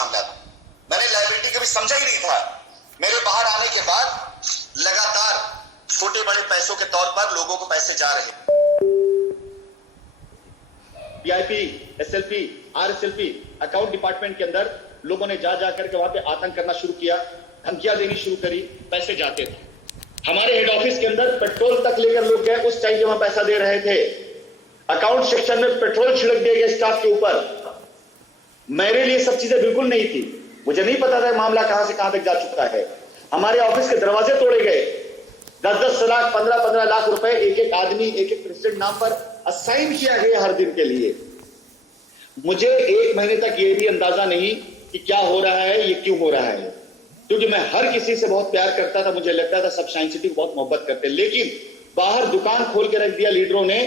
मामला था। मैंने लायबिलिटी कभी समझा ही नहीं था। मेरे बाहर आने के बाद लगातार छोटे बड़े पैसों के तौर पर लोगों को पैसे जा रहे। पीआईपी, एसएलपी, आरएसएलपी अकाउंट डिपार्टमेंट के अंदर लोगों ने जा करके वहां पे आतंक करना शुरू किया, धमकियां देनी शुरू करी, पैसे जाते थे। हमारे हेड ऑफिस के अंदर पेट्रोल तक लेकर लोग गए उस टाइम जब हम पैसा दे रहे थे। अकाउंट सेक्शन में पेट्रोल छिड़क दिया गया स्टाफ के ऊपर। मेरे लिए सब चीजें बिल्कुल नहीं थी, मुझे नहीं पता था मामला कहां से कहां तक जा चुका है। हमारे ऑफिस के दरवाजे तोड़े गए, 10-10 लाख, 15-15 लाख रुपए एक एक आदमी, एक एक प्रेसिडेंट नाम पर असाइन किया गया हर दिन के लिए। मुझे 1 महीने तक ये भी अंदाजा नहीं कि क्या हो रहा है, ये क्यों हो रहा है, क्योंकि मैं हर किसी से बहुत प्यार करता था। मुझे लगता था सब साइंस सिटी बहुत मोहब्बत करते, लेकिन बाहर दुकान खोल के रख दिया लीडरों ने।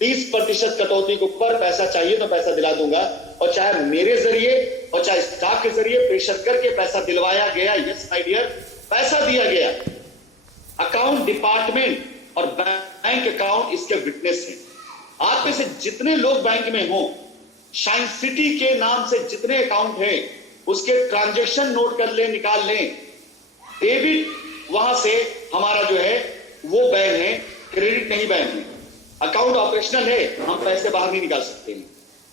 30% कटौती के ऊपर पैसा चाहिए तो पैसा दिला दूंगा, और चाहे मेरे जरिए और चाहे स्टाफ के जरिए प्रेशर करके पैसा दिलवाया गया। यस माय डियर, पैसा दिया गया। अकाउंट डिपार्टमेंट और बैंक अकाउंट इसके विटनेस हैं। आप में से जितने लोग बैंक में हो, साइंस सिटी के नाम से जितने अकाउंट हैं उसके ट्रांजैक्शन नोट कर लें, निकाल लें। डेबिट वहां से हमारा जो है वो बैन है, क्रेडिट नहीं बैन है। अकाउंट ऑपरेशनल है, हम पैसे बाहर नहीं निकाल सकते हैं।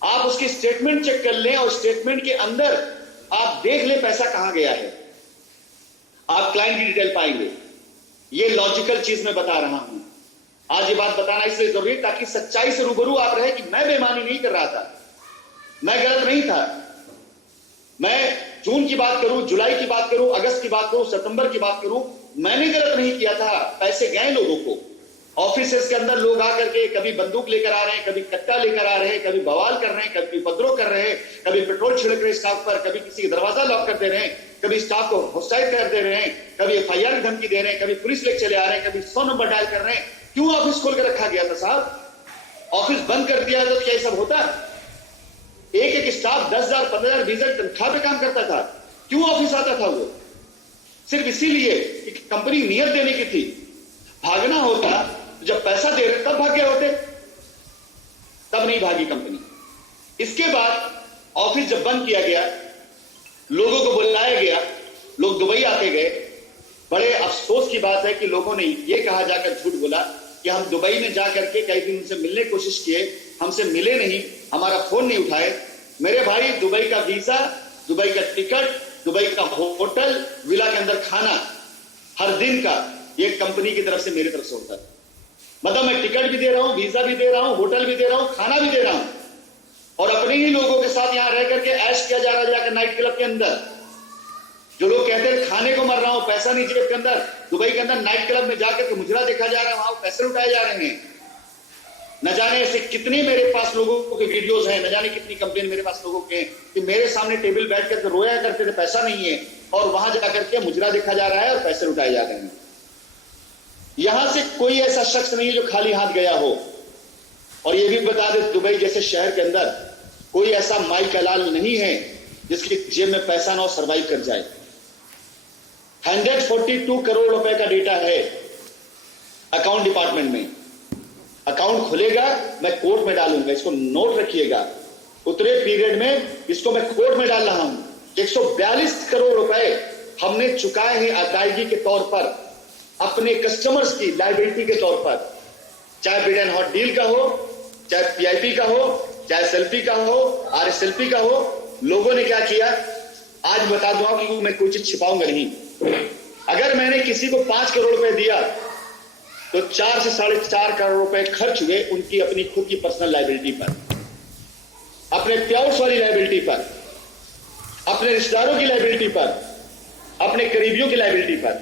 आप उसकी स्टेटमेंट चेक कर लें और स्टेटमेंट के अंदर आप देख लें पैसा कहां गया है, आप क्लाइंट की डिटेल पाएंगे। ये लॉजिकल चीज मैं बता रहा हूं। आज ये बात बताना इसलिए जरूरी है ताकि सच्चाई से रूबरू आप रहे कि मैं बेईमानी नहीं कर रहा था, मैं गलत नहीं था। मैं जून की बात करूं, जुलाई की बात करूं, अगस्त की बात करूं, सितंबर की बात करूं, मैंने गलत नहीं किया था। पैसे गए लोगों को। ऑफिस के अंदर लोग आकर के कभी बंदूक लेकर आ रहे हैं, कभी कट्टा लेकर आ रहे हैं, कभी बवाल कर रहे हैं, कभी उपद्रव कर रहे हैं, कभी पेट्रोल छिड़क रहे स्टाफ पर, कभी किसी का दरवाजा लॉक कर दे रहे हैं, कभी स्टाफ को होस्टाइल कर दे रहे हैं, कभी एफआईआर की धमकी दे रहे हैं, कभी पुलिस लेकर चले आ रहे हैं, कभी 100 नंबर डायल कर रहे हैं। क्यों ऑफिस खोल कर रखा गया था साहब? ऑफिस बंद कर दिया तो क्या सब होता? एक एक स्टाफ 10,000, 15,000, 20,000 तनख्वाह पे काम करता था। क्यों ऑफिस आता था वो? सिर्फ इसीलिए कि कंपनी नियत देने की थी। भागना होता जब पैसा दे रहे तब भागे होते, तब नहीं भागी कंपनी। इसके बाद ऑफिस जब बंद किया गया, लोगों को बुलाया गया, लोग दुबई आते गए। बड़े अफसोस की बात है कि लोगों ने यह कहा जाकर झूठ बोला कि हम दुबई में जाकर के कई दिन उनसे मिलने की कोशिश किए, हमसे मिले नहीं, हमारा फोन नहीं उठाए। मेरे भाई, दुबई का वीजा, दुबई का टिकट, दुबई का होटल, विला के अंदर खाना हर दिन का ये कंपनी की तरफ से, मेरी तरफ से होता है। मतलब मैं टिकट भी दे रहा हूं, वीजा भी दे रहा हूं, होटल भी दे रहा हूं, खाना भी दे रहा हूं, और अपने ही लोगों के साथ यहां रह करके ऐश किया जा रहा है जाकर नाइट क्लब के अंदर। जो लोग कहते हैं खाने को मर रहा हूं, पैसा नहीं जेब के अंदर, दुबई के अंदर नाइट क्लब में जाकर के मुजरा देखा जा रहा है, वहां पैसे उठाए जा रहे हैं। न जाने ऐसे कितने मेरे पास लोगों के वीडियोस हैं, न जाने कितनी कंप्लेन मेरे पास लोगों के कि मेरे सामने टेबल बैठ करके रोया करते थे, पैसा नहीं है, और वहां जाकर के मुजरा देखा जा रहा है और पैसे उठाए जा रहे हैं। यहां से कोई ऐसा शख्स नहीं है जो खाली हाथ गया हो। और यह भी बता दे, दुबई जैसे शहर के अंदर कोई ऐसा माई का लाल नहीं है जिसकी जेब में पैसा ना हो, सर्वाइव कर जाए। 142 करोड़ रुपए का डेटा है अकाउंट डिपार्टमेंट में। अकाउंट खुलेगा, मैं कोर्ट में डालूंगा, इसको नोट रखिएगा। उतरे पीरियड में इसको मैं कोर्ट में डाल रहा हूं। 142 करोड़ रुपए हमने चुकाए हैं अदायगी के तौर पर, अपने कस्टमर्स की लायबिलिटी के तौर पर। चाहे बिड एंड हॉट डील का हो, चाहे पीआईपी का हो, चाहे एसएलपी का हो, आरएसएलपी का हो। लोगों ने क्या किया, आज बता दूंगा कि मैं कोई चीज छिपाऊंगा नहीं। अगर मैंने किसी को 5 करोड़ रुपए दिया तो 4 से 4.5 करोड़ रुपए खर्च हुए उनकी अपनी खुद की पर्सनल लायबिलिटी पर, अपने प्याउस वाली लायबिलिटी पर, अपने रिश्तेदारों की लायबिलिटी पर, अपने करीबियों की लायबिलिटी पर।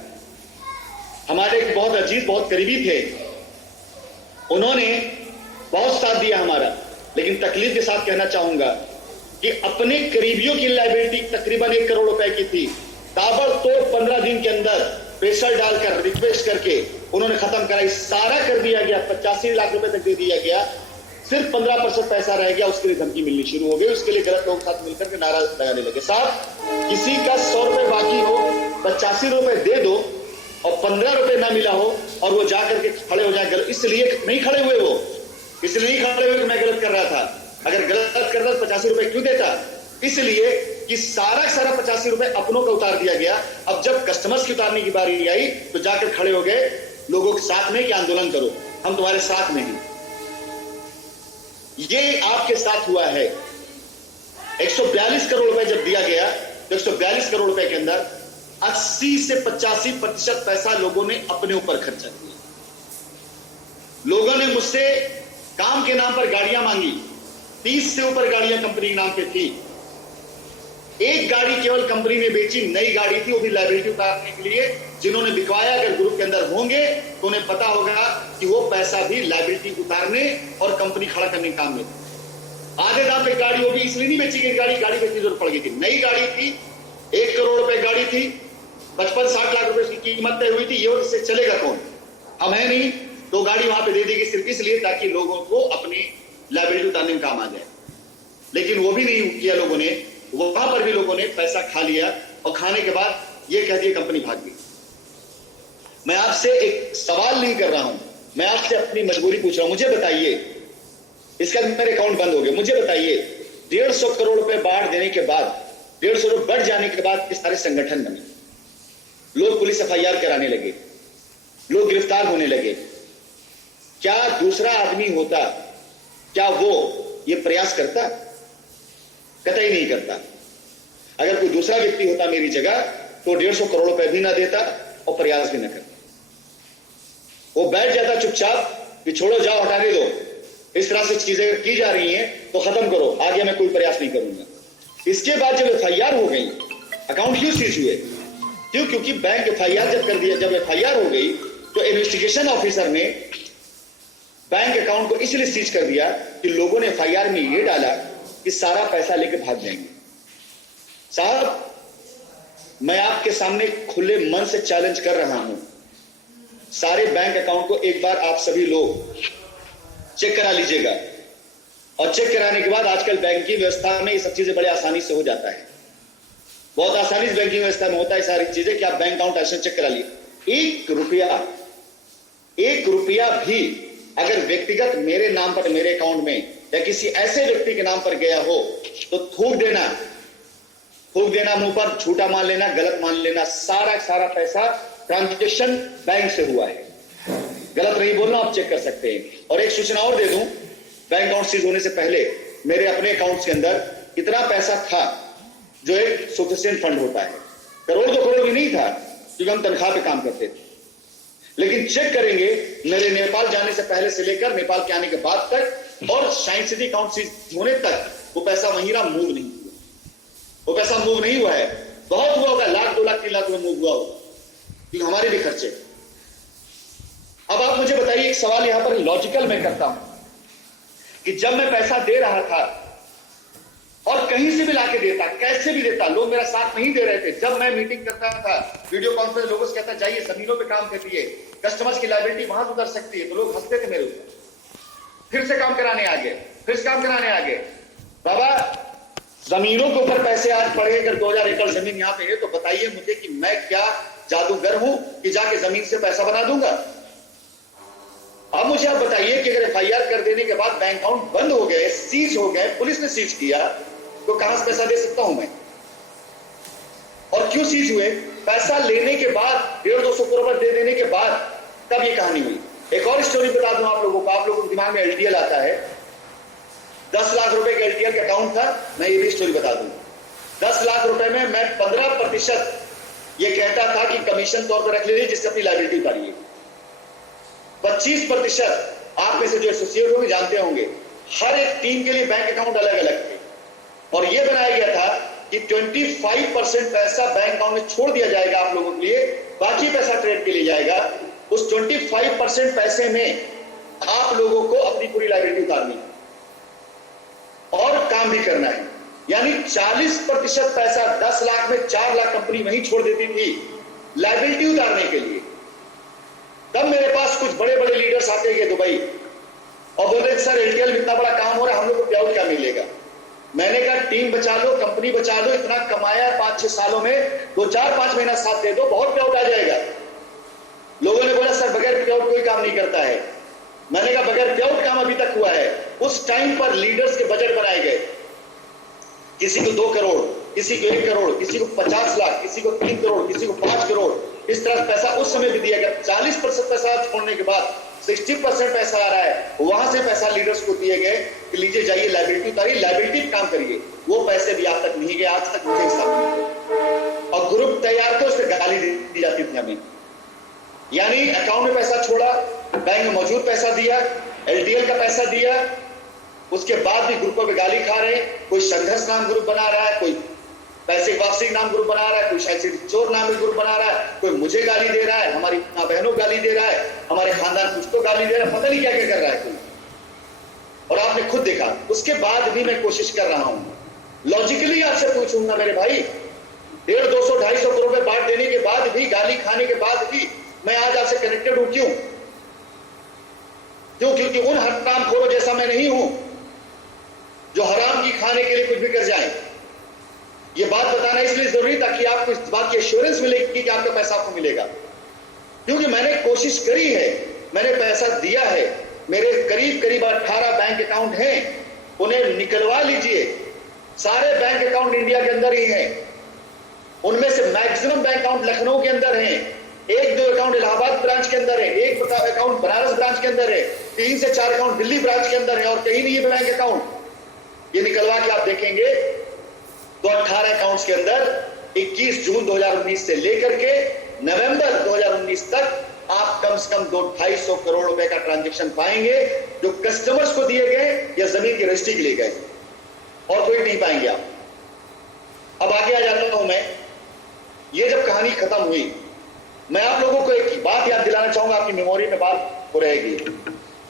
हमारे एक बहुत अजीज, बहुत करीबी थे, उन्होंने बहुत साथ दिया हमारा, लेकिन तकलीफ के साथ कहना चाहूंगा कि अपने करीबियों की लायबिलिटी तकरीबन 1 करोड़ रुपए की थी। ताबड़तोड़ 15 दिन के अंदर प्रेशर डालकर, रिक्वेस्ट करके उन्होंने खत्म कराई। सारा कर दिया गया, 85 लाख रुपए तक दे दिया गया। सिर्फ 15% पैसा रह गया, उसके लिए धमकी मिलनी शुरू हो गई। उसके लिए गलत लोगों के साथ मिलकर के नारा लगाने लगे। साहब, किसी का 100 रुपए बाकी हो, 85 रुपए दे दो, और 15 रुपए ना मिला हो और वो जाकर के खड़े हो जाए। इसलिए नहीं खड़े हुए, वो इसलिए नहीं खड़े हुए कि मैं गलत कर रहा था। अगर गलत करता तो 85 रुपए क्यों देता? इसलिए कि सारा 85 रुपए अपनों का उतार दिया गया। अब जब कस्टमर्स की उतारने की बारी आई तो जाकर खड़े हो गए लोगों के साथ में कि आंदोलन करो, हम तुम्हारे साथ में हैं। ये आपके साथ हुआ है। 142 करोड़ रुपए जब दिया गया तो 142 करोड़ रुपए के अंदर 80 से 85% पैसा लोगों ने अपने ऊपर खर्चा किया। लोगों ने मुझसे काम के नाम पर गाड़ियां मांगी, 30 से ऊपर गाड़ियां कंपनी के नाम पे थी। एक गाड़ी केवल कंपनी ने बेची, नई गाड़ी थी, वो भी लायबिलिटी उतारने के लिए। जिन्होंने बिकवाया अगर ग्रुप के अंदर होंगे तो उन्हें पता होगा कि वो पैसा भी लायबिलिटी उतारने और कंपनी खड़ा करने के काम में था। आधे दाम पे गाड़ी होगी इसलिए नहीं बेची गई, गाड़ी बेचने की जरूरत पड़ गई थी। नई गाड़ी थी, 1 करोड़ रुपए गाड़ी थी, 55-60 लाख रुपए की कीमत तय हुई थी। ये इससे चलेगा कौन? हम है नहीं, तो गाड़ी वहां पे दे दी गई सिर्फ इसलिए ताकि लोगों को अपनी लायबिलिटी उतारने में काम आ जाए। लेकिन वो भी नहीं किया लोगों ने, वहां पर भी लोगों ने पैसा खा लिया और खाने के बाद ये कह दिया कंपनी भाग गई। मैं आपसे एक सवाल नहीं कर रहा हूं, मैं आपसे अपनी मजबूरी पूछ रहा हूं। मुझे बताइए, इसका मेरे अकाउंट बंद हो गए, मुझे बताइए 150 करोड़ रुपए बाढ़ देने के बाद, 150 करोड़ बढ़ जाने के बाद किस सारे संगठन बने, लोग पुलिस FIR कराने लगे, लोग गिरफ्तार होने लगे। क्या दूसरा आदमी होता, क्या वो ये प्रयास करता? कतई नहीं करता। अगर कोई दूसरा व्यक्ति होता मेरी जगह तो 150 करोड़ रुपए भी ना देता और प्रयास भी ना करता। वो बैठ जाता चुपचाप कि छोड़ो, जाओ, हटाने दो, इस तरह से चीजें की जा रही हैं तो खत्म करो, आगे मैं कोई प्रयास नहीं करूंगा। इसके बाद जब FIR हो गई, अकाउंट क्यों सीज हुए? क्यों? क्योंकि बैंक FIR जब कर दिया, जब FIR हो गई तो इन्वेस्टिगेशन ऑफिसर ने बैंक अकाउंट को इसलिए सीज कर दिया कि लोगों ने FIR में ये डाला कि सारा पैसा लेकर भाग जाएंगे। साहब, मैं आपके सामने खुले मन से चैलेंज कर रहा हूं, सारे बैंक अकाउंट को एक बार आप सभी लोग चेक करा लीजिएगा। और चेक कराने के बाद आजकल बैंकिंग व्यवस्था में ये सब चीजें बड़े आसानी से हो जाता है, बहुत आसानी से बैंकिंग व्यवस्था में होता है सारी चीजें कि आप बैंक अकाउंट ऐसे चेक करा लिए। 1 रुपया भी अगर व्यक्तिगत मेरे नाम पर, मेरे अकाउंट में या किसी ऐसे व्यक्ति के नाम पर गया हो तो थूक देना मुंह पर, झूठा मान लेना, गलत मान लेना। सारा पैसा ट्रांजैक्शन बैंक से हुआ है, गलत नहीं बोलना, आप चेक कर सकते हैं। और एक सूचना और दे दूं, बैंक अकाउंट सीज होने से पहले मेरे अपने अकाउंट के अंदर इतना पैसा था जो एक सफिशिएंट फंड होता है, करोड़ 2 करोड़ भी नहीं था क्योंकि हम तनख्वाह पे काम करते थे। लेकिन चेक करेंगे मेरे नेपाल जाने से पहले से लेकर नेपाल के आने के बाद तक और साइंस सिटी अकाउंट सीज होने तक वो पैसा वहीं रहा, मूव नहीं हुआ। वो पैसा मूव नहीं हुआ है, बहुत हुआ होगा, 1 लाख 2 लाख 3 लाख में मूव हुआ होगा, क्योंकि हमारे भी खर्चे। अब आप मुझे बताइए, एक सवाल यहां पर लॉजिकल मैं करता हूं कि जब मैं पैसा दे रहा था और कहीं से भी लाके देता, कैसे भी देता, लोग मेरा साथ नहीं दे रहे थे। जब मैं मीटिंग करता था, वीडियो कॉन्फ्रेंस, लोगों से कहता जाइए जमीनों पे काम करिए, कस्टमर्स की लायबिलिटी वहां से उतर सकती है, तो लोग हंसते थे मेरे ऊपर। फिर से काम कराने आ गए, फिर से काम कराने आ गए। बाबा, जमीनों के ऊपर पैसे आज पड़े, अगर 2000 एकड़ जमीन यहां पे है तो बताइए मुझे कि मैं क्या जादूगर हूं कि जाके जमीन से पैसा बना दूंगा? अब मुझे आप बताइए कि अगर FIR कर देने के बाद बैंक अकाउंट बंद हो गए, सीज हो गए, पुलिस ने सीज किया, तो कहां से पैसा दे सकता हूं मैं? और क्यों सीज हुए? पैसा लेने के बाद, 150-200 करोड़ दे देने के बाद तब ये कहानी हुई। एक और स्टोरी बता दूं आप लोगों को, आप लोगों के दिमाग में LTL आता है, 10 लाख रुपए का LTL का अकाउंट था। मैं ये भी स्टोरी बता दूं, 10 लाख रुपए में मैं 15% ये कहता था कि कमीशन तौर पर रख लीजिए जिससे अपनी लायबिलिटी उतारिए। 25% आप में से जो एसोसिएट होंगे जानते होंगे, हर एक टीम के लिए बैंक अकाउंट अलग अलग थे और यह बनाया गया था कि 25% पैसा बैंक अकाउंट में छोड़ दिया जाएगा आप लोगों के लिए, बाकी पैसा ट्रेड के लिए जाएगा। उस 25% पैसे में आप लोगों को अपनी पूरी लायबिलिटी उतारनी है और काम भी करना है। यानी 40% पैसा, 10 लाख में 4 लाख कंपनी वहीं छोड़ देती थी लायबिलिटी उतारने के लिए। तब मेरे पास कुछ बड़े बड़े लीडर्स आते गए दुबई और बोलते सर LTL में इतना बड़ा काम हो रहा है, हम लोग को पेआउट क्या मिलेगा? मैंने कहा टीम बचा लो, कंपनी बचा लो, इतना कमाया 5-6 सालों में, 2-4-5 महीना साथ दे दो, बहुत पेआउट आ जाएगा। लोगों ने बोला सर बगैर पेआउट कोई काम नहीं करता है। मैंने कहा बगैर पेआउट काम अभी तक हुआ है। उस टाइम पर लीडर्स के बजट बनाए गए, किसी को 2 करोड़, किसी को 1 करोड़, किसी को 50 लाख, किसी को 3 करोड़, किसी को 5 करोड़, इस तरह पैसा उस समय भी दिया गया। 40% पैसा छोड़ने के बाद 60% पैसा आ रहा है, वहां से पैसा लीडर्स को दिए गए कि लीजिए जाइए लाइबिलिटी उतारिए, लाइबिलिटी काम करिए। वो पैसे भी आज तक नहीं गए, आज तक मुझे हिसाब नहीं मिला। और ग्रुप तैयार थे, उससे गाली दी जाती थी हमें। यानी अकाउंट में पैसा छोड़ा, बैंक में मौजूद पैसा दिया, एलटीएल का पैसा दिया, उसके बाद भी ग्रुपों में गाली खा रहे हैं। कोई संघर्ष नाम ग्रुप बना रहा है, कोई पैसे वापसी नाम ग्रुप बना रहा है, कोई शायद चोर नाम ग्रुप बना रहा है, कोई मुझे गाली दे रहा है, हमारी मां बहनों गाली दे रहा है, हमारे खानदान कुछ तो गाली दे रहा है, पता नहीं क्या क्या कर रहा है कोई। और आपने खुद देखा, उसके बाद भी मैं कोशिश कर रहा हूं, लॉजिकली आपसे पूछूंगा मेरे भाई, 150, 200, 250 करोड़ रुपए बांट देने के बाद भी, गाली खाने के बाद भी मैं आज आपसे कनेक्टेड हूं। क्यों? क्योंकि उन हरामखोरों जैसा मैं नहीं हूं जो हराम की खाने के लिए कुछ भी कर जाए। ये बात बताना इसलिए जरूरी ताकि आपको इस बात की एश्योरेंस मिलेगी कि आपका पैसा आपको मिलेगा। क्योंकि मैंने कोशिश करी है, मैंने पैसा दिया है, मेरे करीब करीब 18 बैंक अकाउंट हैं, उन्हें निकलवा लीजिए। सारे बैंक अकाउंट इंडिया के अंदर ही हैं, उनमें से मैक्सिमम बैंक अकाउंट लखनऊ के अंदर हैं, 1-2 अकाउंट इलाहाबाद ब्रांच के अंदर है, 1 अकाउंट बनारस ब्रांच के अंदर है, 3 से 4 अकाउंट दिल्ली ब्रांच के अंदर है, और कहीं नहीं है बैंक अकाउंट। ये निकलवा के आप देखेंगे तो 18 अकाउंट्स के अंदर 21 जून 2019 से लेकर के नवंबर 2019 तक आप कम से कम 200-250 करोड़ रुपए का ट्रांजैक्शन पाएंगे, जो कस्टमर्स को दिए गए या जमीन की रजिस्ट्री के लिए गए, और कोई नहीं पाएंगे आप। अब आगे आ जाता हूं मैं। ये जब कहानी खत्म हुई, मैं आप लोगों को एक बात याद दिलाना चाहूंगा, आपकी मेमोरी में बात हो रहेगी।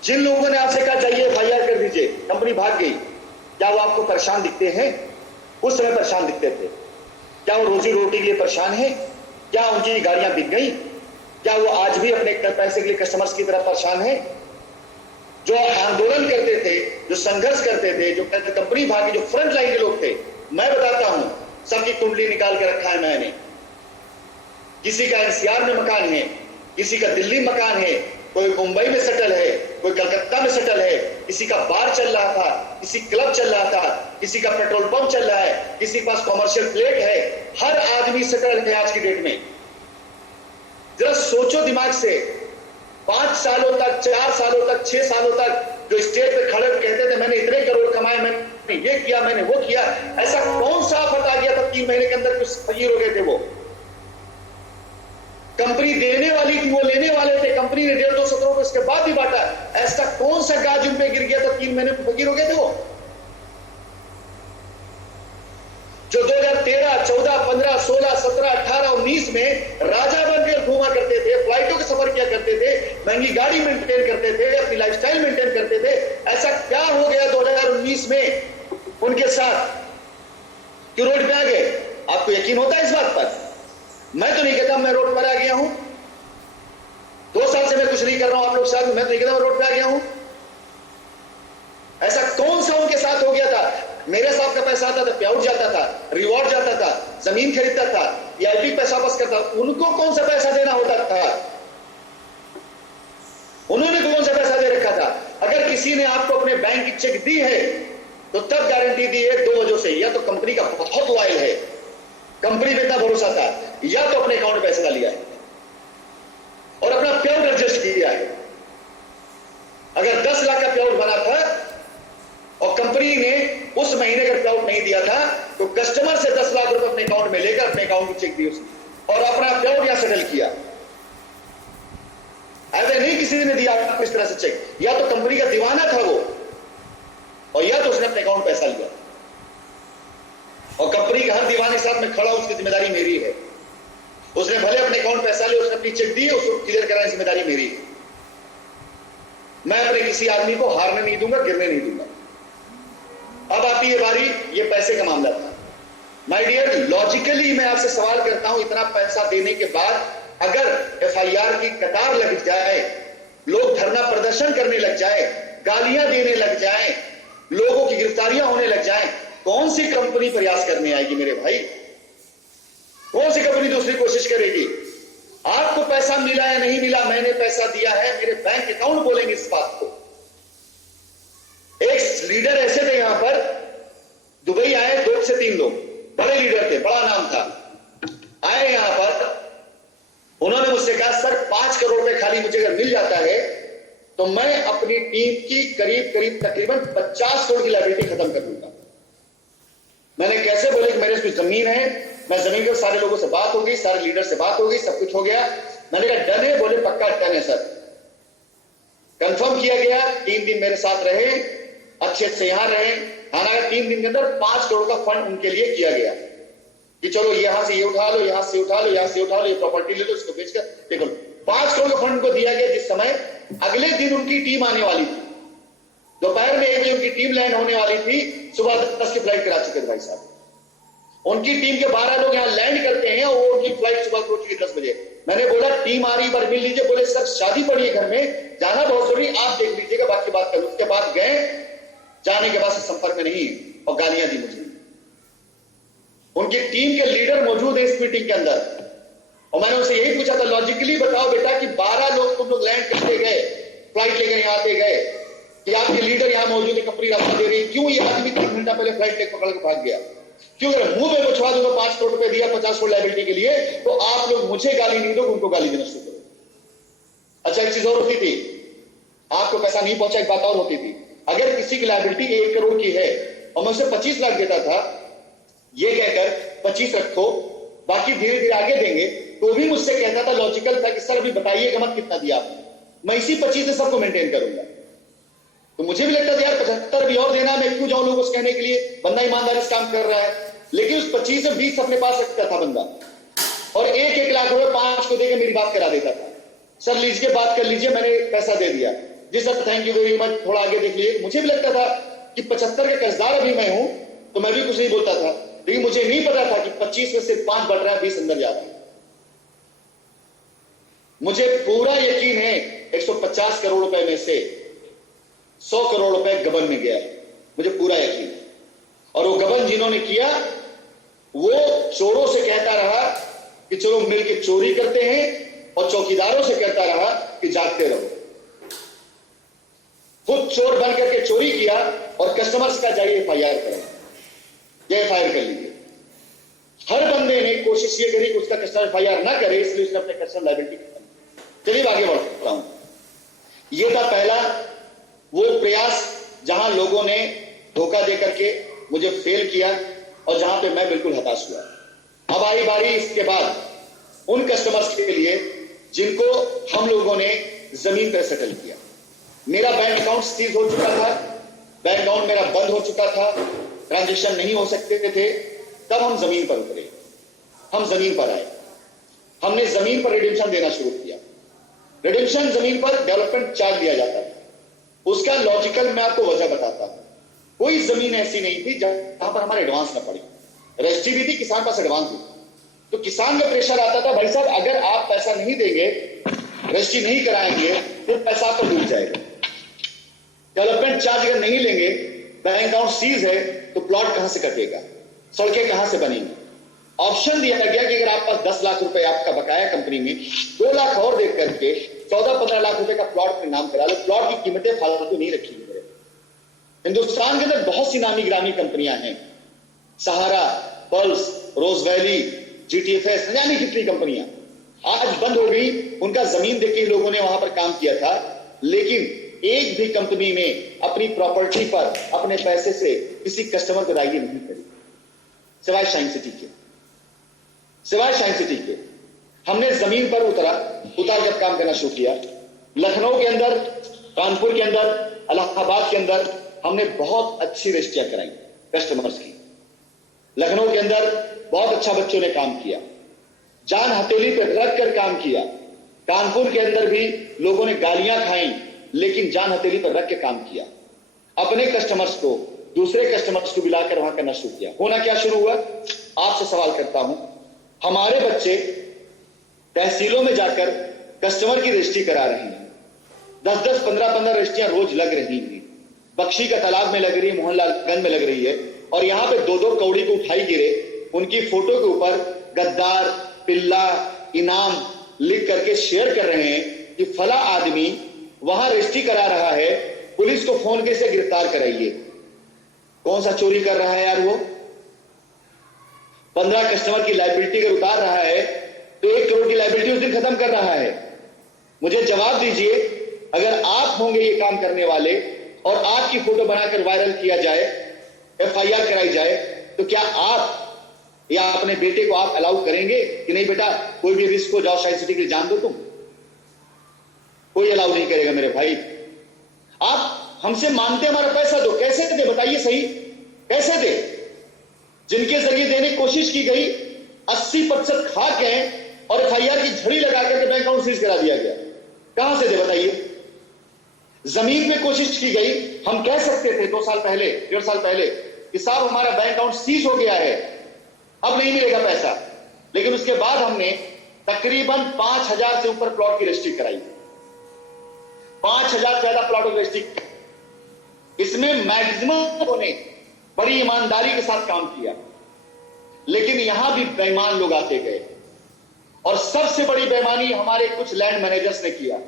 जिन लोगों ने आपसे कहा चाहिए FIR कर दीजिए, कंपनी भाग गई, क्या वो आपको परेशान दिखते हैं? उस समय परेशान दिखते थे। क्या वो रोजी रोटी के लिए परेशान है? क्या उनकी गाड़ियां बिक गई? क्या वो आज भी अपने पैसे के लिए कस्टमर्स की तरह परेशान है? जो आंदोलन करते थे, जो संघर्ष करते थे, जो कंपनी भागी, जो फ्रंट लाइन के लोग थे, मैं बताता हूं, सबकी कुंडली निकाल के रखा है मैंने। किसी का NCR में मकान है, किसी का दिल्ली मकान है, कोई मुंबई में सेटल है, कोई कलकत्ता में सेटल है, किसी का बार चल रहा था, किसी क्लब चल रहा था, किसी का पेट्रोल पंप चल रहा है, किसी के पास कॉमर्शियल फ्लैट है। हर आदमी सेटल है आज की डेट में। जरा सोचो दिमाग से, 5 सालों तक, 4 सालों तक, 6 सालों तक जो स्टेज पे खड़े कहते थे मैंने इतने करोड़ कमाए, मैंने ये किया, मैंने वो किया, ऐसा कौन सा आफत आ गया था 3 महीने के अंदर कुछ फकीर हो गए थे? वो कंपनी देने वाली थी, वो लेने वाले थे, कंपनी ने 150-200 करोड़ उसके बाद भी बांटा। ऐसा कौन सा गाज उन पे गिर गया था 3 महीने फकीर हो गए थे? वो जो 2013, 14, 15, 16, 17, 18, 19 में राजा बनकर घूमा करते थे, फ्लाइटों के सफर किया करते थे, महंगी गाड़ी मेंटेन करते थे, अपनी लाइफस्टाइल मेंटेन करते थे, ऐसा क्या हो गया 2019 में उनके साथ कि रोड पे आ गए? आपको यकीन होता है इस बात पर? मैं तो नहीं कहता मैं रोड पर आ गया हूं, 2 साल से मैं कुछ नहीं कर रहा हूं आप लोग साथ, मैं तो नहीं कहता मैं रोड पर आ गया हूं। ऐसा कौन सा उनके साथ हो गया था? मेरे साथ का पैसा आता था, पे आउट जाता था, रिवॉर्ड जाता था, जमीन खरीदता था, EIP पैसा वापस करता, उनको कौन सा पैसा देना होता था? उन्होंने कौन सा पैसा दे रखा था? अगर किसी ने आपको अपने बैंक की चेक दी है तो तब गारंटी दी है 2 वजहों से, या तो कंपनी का बहुत लॉयल है, कंपनी पे इतना भरोसा था, या तो अपने अकाउंट में पैसा लिया है और अपना पे आउट एडजस्ट किया है। अगर 10 लाख का पे आउट बना था और कंपनी ने उस महीने का पे आउट नहीं दिया था, तो कस्टमर से 10 लाख रुपए अपने अकाउंट में लेकर अपने अकाउंट की चेक दी उसने और अपना पे आउट यहां सेटल किया। ऐसे नहीं किसी ने दिया आपको इस तरह से चेक, या तो कंपनी का दीवाना था वो, और या तो उसने अपने अकाउंट पैसा लिया। और कंपनी के हर दीवाने के साथ में खड़ा, उसकी जिम्मेदारी मेरी है। उसने भले अपने अकाउंट पैसा लिया, उसने अपनी चेक दी, उसको क्लियर कराने की जिम्मेदारी मेरी है। मैं अपने किसी आदमी को हारने नहीं दूंगा, गिरने नहीं दूंगा। अब आती है बारी ये पैसे का मामला था। माय डियर, लॉजिकली मैं आपसे सवाल करता हूं, इतना पैसा देने के बाद अगर FIR की कतार लग जाए, लोग धरना प्रदर्शन करने लग जाए, गालियां देने लग जाए, लोगों की गिरफ्तारियां होने लग जाए, कौन सी कंपनी प्रयास करने आएगी मेरे भाई? कौन सी कंपनी दूसरी कोशिश करेगी? आपको पैसा मिला या नहीं मिला, मैंने पैसा दिया है, मेरे बैंक अकाउंट बोलेंगे इस बात को। एक लीडर ऐसे थे यहां पर, दुबई आए 2 से 3 लोग, बड़े लीडर थे, बड़ा नाम था, आए यहां पर, उन्होंने मुझसे कहा सर 5 करोड़ रुपए खाली मुझे अगर मिल जाता है तो मैं अपनी टीम की करीब तकरीबन 50 करोड़ की लायबिलिटी खत्म कर दूंगा। मैंने कैसे? बोले कि मेरे इसमें जमीन है, मैं जमीन के सारे लोगों से बात होगी, सारे लीडर से बात होगी, सब कुछ हो गया। मैंने कहा डन है? बोले पक्का डन है सर। कंफर्म किया गया, 3 दिन मेरे साथ रहे, अच्छे से यहां रहे। हालांकि 3 दिन के अंदर 5 करोड़ का फंड उनके लिए किया गया कि चलो यहां से ये उठा लो, यहां से उठा लो, यहां से उठा लो, ये प्रॉपर्टी ले लो, इसको बेचकर देखो। 5 करोड़ का फंड को दिया गया, जिस समय अगले दिन उनकी टीम आने वाली थी। दोपहर में 1 बजे उनकी टीम लैंड होने वाली थी, सुबह 10 की फ्लाइट करा चुके थे भाई साहब। उनकी टीम के 12 लोग यहां लैंड करते हैं और उनकी फ्लाइट सुबह को चुकी 10 बजे। मैंने बोला टीम आ रही, पर मिल लीजिए। बोले सर शादी पड़ी है घर में, जाना बहुत जरूरी, आप देख लीजिएगा, बाकी बात कर लो। उसके बाद गए, जाने के बाद से संपर्क में नहीं और गालियां दी मुझे। उनकी टीम के लीडर मौजूद है इस मीटिंग के अंदर और मैंने उनसे यही पूछा था लॉजिकली बताओ बेटा कि 12 लोग तुम लोग लैंड करते गए, फ्लाइट लेकर यहां आते गए, कि आपके लीडर यहां मौजूद है, कंपनी रास्ता दे रही, क्यों ये आदमी 3 घंटा पहले फ्लाइट लेकर पकड़ के भाग गया? क्यों? अगर मुंह पे पुछवा दूंगा 5 करोड़ रुपए दिया 50 करोड़ लायबिलिटी के लिए, तो आप लोग मुझे गाली नहीं दोगे, उनको गाली देना शुरू करो। अच्छा एक चीज और होती थी, आपको पैसा नहीं पहुंचा, एक बात और होती थी, अगर किसी की लायबिलिटी 1 करोड़ की है और मैं उसे 25 लाख देता था, ये कहकर 25 रखो, बाकी धीरे धीरे आगे देंगे, तो भी मुझसे कहता था, लॉजिकल था कि सर अभी बताइएगा मत कितना दिया आपने, मैं इसी 25 से सबको मेंटेन करूंगा। तो मुझे भी लगता था यार 75 भी और देना, मैं क्यों जाऊं लोगों को कहने के लिए, बंदा ईमानदारी से काम कर रहा है। लेकिन उस 25 से 20 अपने पास रखता था बंदा और 1-1 लाख रुपए 5 को देकर मेरी बात करा देता था। सर लीजिए, बात कर लीजिए, मैंने पैसा दे दिया, जी sir thank you very much, थोड़ा आगे देख लीजिए। मुझे भी लगता था कि 75 के कर्जदार अभी मैं हूं, तो मैं भी कुछ नहीं बोलता था, लेकिन मुझे नहीं पता था कि 25 में से 5 बढ़ रहा है, 20 अंदर जा रहा है। मुझे पूरा यकीन है 150 करोड़ रुपए में से 100 करोड़ रुपए गबन में गया है, मुझे पूरा यकीन है। और वो गबन जिन्होंने किया वो चोरों से कहता रहा कि चलो मिलके चोरी करते हैं और चौकीदारों से कहता रहा कि जागते रहो। खुद चोर बन करके चोरी किया और कस्टमर्स का जाइए एफआईआर करें, एफआईआर कर लीजिए। हर बंदे ने कोशिश ये करी कि उसका कस्टमर एफआईआर ना करे, इसलिए उसने अपने कस्टमर लायबिलिटी खत्म। चलिए आगे बढ़ता हूं। यह था पहला वो प्रयास जहां लोगों ने धोखा दे करके मुझे फेल किया और जहां पे मैं बिल्कुल हताश हुआ। अब आई बारी इसके बाद उन कस्टमर्स के लिए जिनको हम लोगों ने जमीन पर सेटल किया। मेरा बैंक अकाउंट सीज हो चुका था, बैंक अकाउंट मेरा बंद हो चुका था, ट्रांजेक्शन नहीं हो सकते थे। तब हम जमीन पर उतरे, हम जमीन पर आए, हमने जमीन पर रिडेम्पशन देना शुरू किया। रिडेम्पशन जमीन पर डेवलपमेंट चार्ज दिया जाता था, उसका लॉजिकल मैं आपको वजह बताता हूं। कोई जमीन ऐसी नहीं थी जहां पर हमारे एडवांस ना पड़ी, रजिस्ट्री भी थी, किसान पास एडवांस थी, तो किसान का प्रेशर आता था भाई साहब अगर आप पैसा नहीं देंगे, रजिस्ट्री नहीं कराएंगे, फिर पैसा आपको डूब जाएगा। डेवलपमेंट चार्ज अगर नहीं लेंगे, बैंक अकाउंट सीज है, तो प्लॉट कहां से कटेगा, सड़कें कहां से बनेंगी। ऑप्शन दिया गया कि अगर आपके पास 10 लाख रुपए आपका बकाया कंपनी में, 2 लाख और देख करके 14-15 लाख रुपए का प्लॉट अपने नाम करा लो। प्लॉट की कीमतें फालतू नहीं रखी हुई है। हिंदुस्तान के अंदर बहुत सी नामी ग्रामी कंपनियां हैं, सहारा, पल्स, रोज वैली, जीटीएफएस, न जाने कितनी कंपनियां आज बंद हो गई। उनका जमीन देके लोगों ने वहां पर काम किया था, लेकिन एक भी कंपनी ने अपनी प्रॉपर्टी पर अपने पैसे से किसी कस्टमर को अदायगी नहीं करी, सिवाय शाइन सिटी के, सिवाय शाइन सिटी के। हमने जमीन पर उतार कर काम करना शुरू किया। लखनऊ के अंदर, कानपुर के अंदर, इलाहाबाद के अंदर हमने बहुत अच्छी रजिस्ट्रियां कराई कस्टमर्स की। लखनऊ के अंदर बहुत अच्छा बच्चों ने काम किया, जान हथेली पर रख कर काम किया। कानपुर के अंदर भी लोगों ने गालियां खाई, लेकिन जान हथेली पर रख के काम किया। अपने कस्टमर्स को दूसरे कस्टमर्स को मिलाकर वहां करना शुरू किया। होना क्या शुरू हुआ, आपसे सवाल करता हूं, हमारे बच्चे तहसीलों में जाकर कस्टमर की रजिस्ट्री करा रहे हैं। 10-10, 15-15 रजिस्ट्रियां रोज लग रही हैं। बख्शी का तालाब में लग रही है, मोहनलालगंज में लग रही है, और यहां पे 2-2 कौड़ी को उठाई गिरे, उनकी फोटो के ऊपर गद्दार, पिल्ला, इनाम लिख करके शेयर कर रहे हैं कि फला आदमी वहां रजिस्ट्री करा रहा है, पुलिस को फोन करके गिरफ्तार कराइए। कौन सा चोरी कर रहा है यार वो? 15 कस्टमर की लायबिलिटी अगर उतार रहा है तो 1 करोड़ की लायबिलिटी उस दिन खत्म कर रहा है। मुझे जवाब दीजिए, अगर आप होंगे ये काम करने वाले और आपकी फोटो बनाकर वायरल किया जाए, FIR कराई जाए, तो क्या आप या अपने बेटे को आप अलाउ करेंगे कि नहीं बेटा कोई भी रिस्क हो, जाओ साइंस सिटी के लिए जान दो तुम? कोई अलाउ नहीं करेगा मेरे भाई। आप हमसे मांगते हमारा पैसा दो, कैसे दे बताइए सही, कैसे दे? जिनके जरिए देने की कोशिश की गई 80% खा के और FIR की झड़ी लगा करके बैंक अकाउंट सीज करा दिया गया। कहां से दे बताइए? जमीन पे कोशिश की गई, हम कह सकते थे 2 साल पहले, 1.5 साल पहले कि साहब हमारा बैंक अकाउंट सीज हो गया है, अब नहीं मिलेगा पैसा, लेकिन उसके बाद हमने तकरीबन 5000 से ऊपर प्लॉट की रजिस्ट्री कराई, 5000 से ज्यादा प्लॉट की रजिस्ट्री। इसमें मैक्सिमम लोगों ने बड़ी ईमानदारी के साथ काम किया, लेकिन यहां भी बेईमान लोग आते गए और सबसे बड़ी बेईमानी हमारे कुछ लैंड मैनेजर्स ने किया।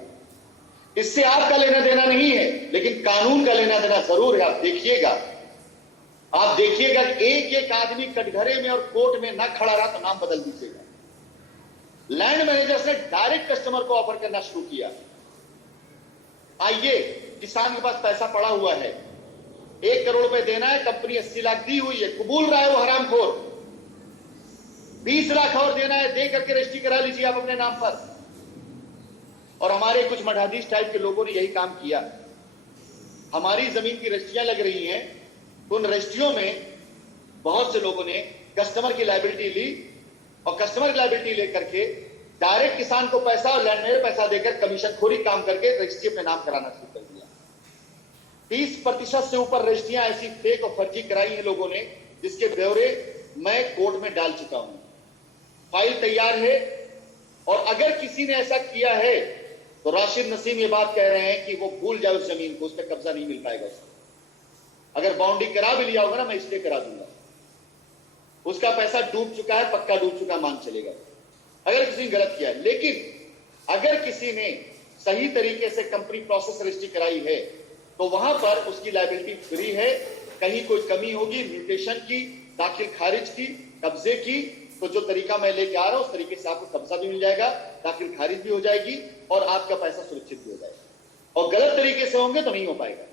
इससे आपका लेना देना नहीं है, लेकिन कानून का लेना देना जरूर है। आप देखिएगा कि एक आदमी कटघरे में और कोर्ट में ना खड़ा रहा तो नाम बदल दीजिएगा। लैंड मैनेजर्स ने डायरेक्ट कस्टमर को ऑफर करना शुरू किया, आइए किसान के पास पैसा पड़ा हुआ है, 1 करोड़ रुपए देना है, कंपनी 80 लाख दी हुई है, कबूल रहा है वो हरामखोर, 20 लाख और देना है, दे करके रजिस्ट्री करा लीजिए आप अपने नाम पर। और हमारे कुछ मठाधीश टाइप के लोगों ने यही काम किया। हमारी जमीन की रजिस्ट्रियां लग रही हैं, तो उन रजिस्ट्रियों में बहुत से लोगों ने कस्टमर की लायबिलिटी ली और कस्टमर की लायबिलिटी लेकर के डायरेक्ट किसान को पैसा और लैंडमेयर पैसा देकर कमीशन खोरी काम करके रजिस्ट्री अपने नाम कराना शुरू कर दिया। 30% से ऊपर रजिस्ट्रियां ऐसी फेक और फर्जी कराई हैं लोगों ने, जिसके ब्यौरे मैं कोर्ट में डाल चुका हूं, फाइल तैयार है। और अगर किसी ने ऐसा किया है तो राशिद नसीम ये बात कह रहे हैं कि वो भूल जाए उस जमीन को, उस पर कब्जा नहीं मिल पाएगा उसको। अगर बाउंड्री करा भी लिया होगा ना, मैं इसलिए करा दूंगा, उसका पैसा डूब चुका है, पक्का डूब चुका, मान चलेगा अगर किसी ने गलत किया है। लेकिन अगर किसी ने सही तरीके से कंपनी प्रोसेस रजिस्ट्री कराई है तो वहां पर उसकी लायबिलिटी फ्री है। कहीं कोई कमी होगी, म्यूटेशन की, दाखिल खारिज की, कब्जे की, तो जो तरीका मैं लेके आ रहा हूं उस तरीके से आपको कब्जा भी मिल जाएगा, दाखिल खारिज भी हो जाएगी और आपका पैसा सुरक्षित भी हो जाएगा। और गलत तरीके से होंगे तो नहीं हो पाएगा।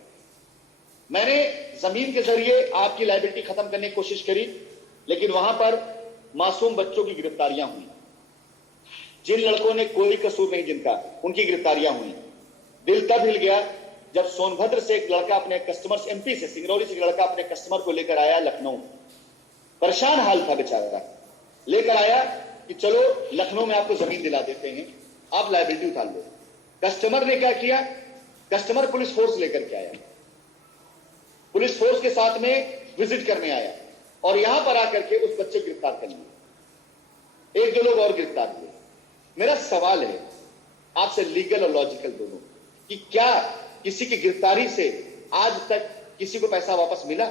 मैंने जमीन के जरिए आपकी लायबिलिटी खत्म करने की कोशिश करी, लेकिन वहां पर मासूम बच्चों की गिरफ्तारियां हुई। जिन लड़कों ने कोई कसूर नहीं जिनका, उनकी गिरफ्तारियां हुई। दिल तब हिल गया जब सोनभद्र से एक लड़का अपने कस्टमर, MP से, सिंगरौली से एक लड़का अपने कस्टमर को लेकर आया लखनऊ। परेशान हाल था बेचारा, लेकर आया कि चलो लखनऊ में आपको जमीन दिला देते हैं, आप लायबिलिटी उतार लो। कस्टमर ने क्या किया? कस्टमर पुलिस फोर्स लेकर के आया, पुलिस फोर्स के साथ में विजिट करने आया और यहां पर आकर के उस बच्चे को गिरफ्तार कर लिया। 1-2 लोग और गिरफ्तार हुए। मेरा सवाल है आपसे, लीगल और लॉजिकल दोनों, कि क्या किसी की गिरफ्तारी से आज तक किसी को पैसा वापस मिला?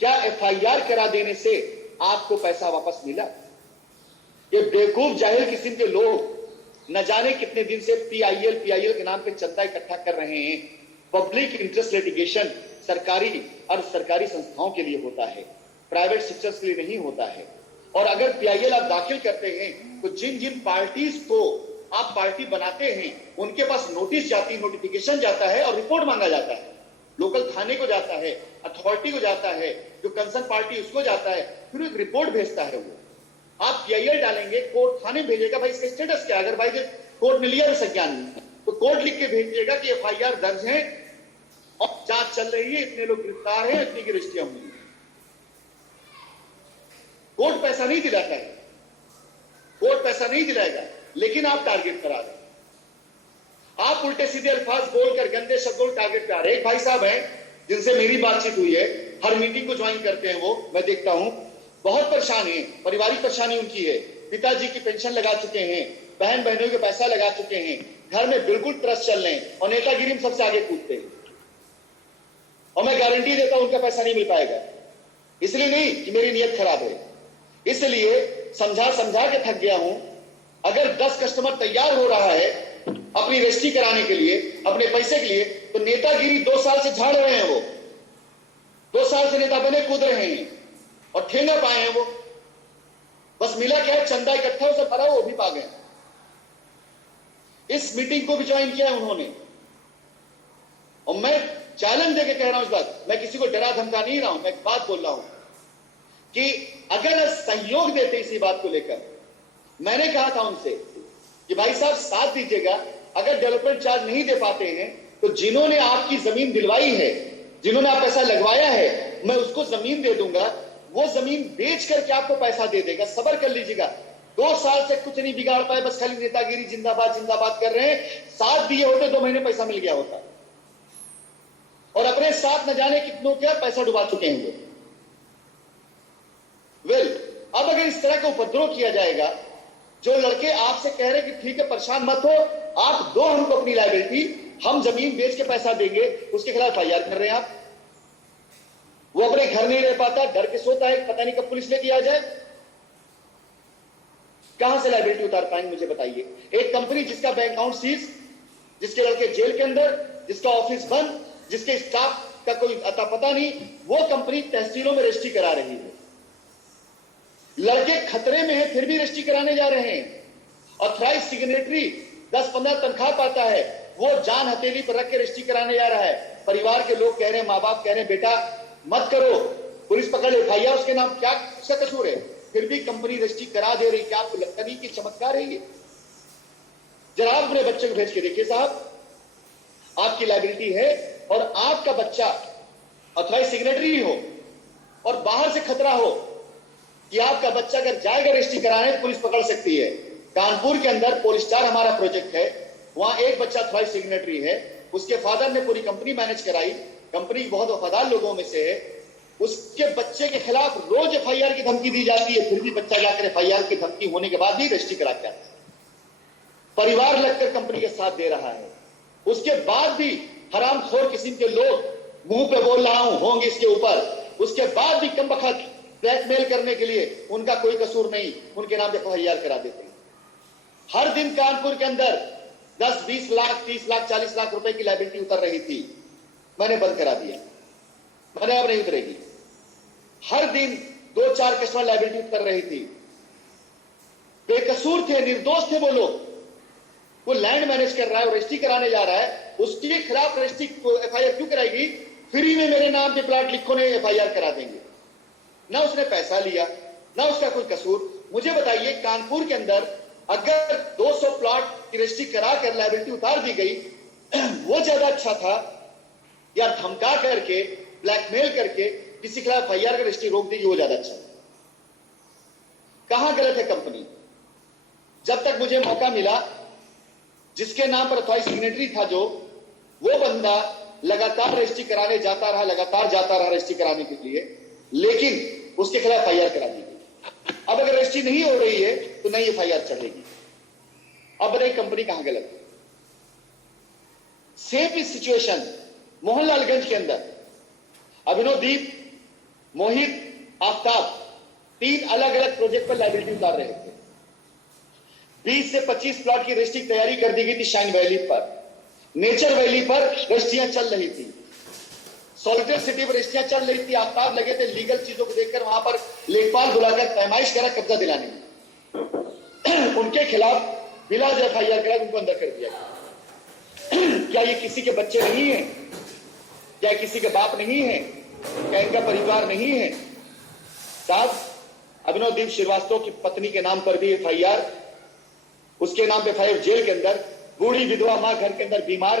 क्या FIR करा देने से आपको पैसा वापस मिला? ये बेवकूफ जाहिल किस्म के लोग न जाने कितने दिन से PIL के नाम पे चंदा इकट्ठा कर रहे हैं। पब्लिक इंटरेस्ट लिटिगेशन सरकारी और सरकारी संस्थाओं के लिए होता है, प्राइवेट सेक्टर्स के लिए नहीं होता है। और अगर PIL आप दाखिल करते हैं तो जिन जिन पार्टीज को आप पार्टी बनाते हैं उनके पास नोटिस जाती, नोटिफिकेशन जाता है और रिपोर्ट मांगा जाता है, लोकल थाने को जाता है, अथॉरिटी को जाता है, जो कंसर्न पार्टी उसको जाता है, फिर एक रिपोर्ट भेजता है वो। आप PIL डालेंगे, कोर्ट थाने भेजेगा, भाई इसका स्टेटस क्या है? अगर भाई कोर्ट ने लिया भी संज्ञान में तो कोर्ट लिख के भेजिएगा कि FIR दर्ज है और जांच चल रही है, इतने लोग गिरफ्तार हैं, इतनी की रजिस्ट्रियां हुई। कोर्ट पैसा नहीं दिलाता है, कोर्ट पैसा नहीं दिलाएगा, लेकिन आप टारगेट करा रहे, आप उल्टे सीधे अल्फाज बोलकर, गंदे शब्दों टारगेट पे आ रहे। एक भाई साहब हैं जिनसे मेरी बातचीत हुई है, हर मीटिंग को ज्वाइन करते हैं वो, मैं देखता हूं, बहुत परेशान है, पारिवारिक परेशानी उनकी है, पिताजी की पेंशन लगा चुके हैं, बहन बहनों के पैसा लगा चुके हैं, घर में बिल्कुल ट्रस्ट चल रहे हैं और नेतागिरी में सबसे आगे कूदते हैं। और मैं गारंटी देता हूं उनका पैसा नहीं मिल पाएगा, इसलिए नहीं कि मेरी नीयत खराब है, इसलिए समझा समझा के थक गया हूं। अगर 10 कस्टमर तैयार हो रहा है अपनी रजिस्ट्री कराने के लिए, अपने पैसे के लिए, तो नेतागिरी 2 साल से झाड़ रहे हैं, वो 2 साल से नेता बने कूद रहे हैं और ठेंगा पाए हैं वो, बस मिला क्या है, चंदा इकट्ठा उसे भरा वो भी पा गए। इस मीटिंग को भी ज्वाइन किया है उन्होंने, और मैं चैलेंज देके कह रहा हूं इस बात, मैं किसी को डरा धमका नहीं रहा हूं, मैं एक बात बोल रहा हूं कि अगर सहयोग देते इसी बात को लेकर, मैंने कहा था उनसे कि भाई साहब साथ दीजिएगा, अगर डेवलपमेंट चार्ज नहीं दे पाते हैं तो जिन्होंने आपकी जमीन दिलवाई है, जिन्होंने आप पैसा लगवाया है, मैं उसको जमीन दे दूंगा, वो जमीन बेच करके आपको पैसा दे देगा, सब्र कर लीजिएगा। 2 साल से कुछ नहीं बिगाड़ पाए, बस खाली नेतागिरी जिंदाबाद जिंदाबाद कर रहे हैं। साथ दिए होते 2 महीने पैसा मिल गया होता, और अपने साथ न जाने कितनों क्या पैसा डुबा चुके हैं वो। अब अगर इस तरह का उपद्रव किया जाएगा, जो लड़के आपसे कह रहे कि ठीक है परेशान मत हो, आप दो हमको अपनी लाइबिलिटी, हम जमीन बेच के पैसा देंगे, उसके खिलाफ एफआईआर कर रहे हैं आप। वो अपने घर नहीं रह पाता, डर के सोता है, पता नहीं कब पुलिस लेके आ जाए। कहां से लाइबिलिटी उतार पाएंगे मुझे बताइए। एक कंपनी जिसका बैंक अकाउंट सीज, जिसके लड़के जेल के अंदर, जिसका ऑफिस बंद, जिसके स्टाफ का कोई अता पता नहीं, वो कंपनी तहसीलों में रजिस्ट्री करा रही है। लड़के खतरे में हैं फिर भी रजिस्ट्री कराने जा रहे हैं। ऑथराइज सिग्नेटरी 10-15 तनख्वाह पाता है, वो जान हथेली पर रख के रजिस्ट्री कराने जा रहा है। परिवार के लोग कह रहे हैं, माँ बाप कह रहे हैं बेटा मत करो, पुलिस पकड़ ले, एफआईआर उसके नाम, क्या उसका कसूर है, फिर भी कंपनी रजिस्ट्री करा दे रही। क्या आपको लगता नहीं कि चमत्कार है ये? जरा आप अपने बच्चे को भेज के देखिए साहब, आपकी लाइबिलिटी है और आपका बच्चा ऑथराइज सिग्नेटरी हो और बाहर से खतरा हो कि आपका बच्चा अगर जाएगा रजिस्ट्री कराने तो पुलिस पकड़ सकती है। कानपुर के अंदर पोलिस्टार हमारा प्रोजेक्ट है, वहां एक बच्चा ऑथराइज सिग्नेटरी है, उसके फादर ने पूरी कंपनी मैनेज कराई, कंपनी बहुत वफादार लोगों में से है। उसके बच्चे के खिलाफ रोज एफआईआर की धमकी दी जाती है, फिर भी बच्चा जाकर एफआईआर की धमकी होने के बाद भी रजिस्ट्री करा के आता है। परिवार लगकर कंपनी के साथ दे रहा है, उसके बाद भी हरामखोर किस्म के लोग मुंह पे बोल रहा हूं होंगे इसके ऊपर, उसके बाद भी कम बखत ब्लैकमेल करने के लिए उनका कोई कसूर नहीं, उनके नाम पे एफआईआर करा देते हैं। हर दिन कानपुर के अंदर 10-20 लाख 30 लाख 40 लाख रुपए की लाइबिलिटी उतर रही थी, मैंने बंद करा दिया, मैंने अब नहीं उतरेगी। हर दिन 2-4 कस्टमर लाइबिलिटी उतर रही थी, बेकसूर थे, निर्दोष थे वो लोग। वो लैंड मैनेज कर रहा है और रजिस्ट्री कराने जा रहा है, उसके खिलाफ रजिस्ट्री एफआईआर क्यों कराएगी? फ्री में मेरे नाम पे प्लाट लिखो ने एफआईआर करा देंगे। ना उसने पैसा लिया, ना उसका कोई कसूर। मुझे बताइए कानपुर के अंदर अगर 200 प्लॉट की रजिस्ट्री करा कर लाइबिलिटी उतार दी गई, वो ज्यादा अच्छा था या धमका करके ब्लैकमेल करके किसी खिलाफ एफआईआर की रजिस्ट्री रोक देगी, वो ज्यादा अच्छा? कहां गलत है कंपनी? जब तक मुझे मौका मिला, जिसके नाम पर ऑथराइज सिग्नेटरी था जो, वो बंदा लगातार रजिस्ट्री कराने जाता रहा, लगातार जाता रहा रजिस्ट्री कराने के लिए, लेकिन उसके खिलाफ एफआईआर करा दी गई। अब अगर रजिस्ट्री नहीं हो रही है तो नई एफआईआर चढ़ेगी। अब बताइए कंपनी कहां गलत है? सेम इस सिचुएशन मोहनलालगंज के अंदर अभिनवदीप, मोहित, आफ्ताब 3 अलग अलग प्रोजेक्ट पर लाइबिलिटी उतार रहे थे। 20 से 25 प्लॉट की रजिस्ट्री तैयारी कर दी गई थी शाइन वैली पर, नेचर वैली पर रजिस्ट्रियां चल रही थी, सॉलिटेड सिटी पर रजिस्ट्रियां चल रही थी। आफ्ताब लगे थे लीगल चीजों को देखकर वहां पर लेखपाल बुलाकर पैमाइश करा कब्जा दिलाने में। उनके खिलाफ बिला एफआईआर करा, उनको अंदर कर दिया गया। क्या ये किसी के बच्चे नहीं है? क्या किसी के बाप नहीं है? क्या इनका परिवार नहीं है? साहब, अभिनवदीप श्रीवास्तव की पत्नी के नाम पर भी एफआईआर, उसके नाम पे एफआईआर जेल के अंदर, बूढ़ी विधवा मां घर के अंदर बीमार।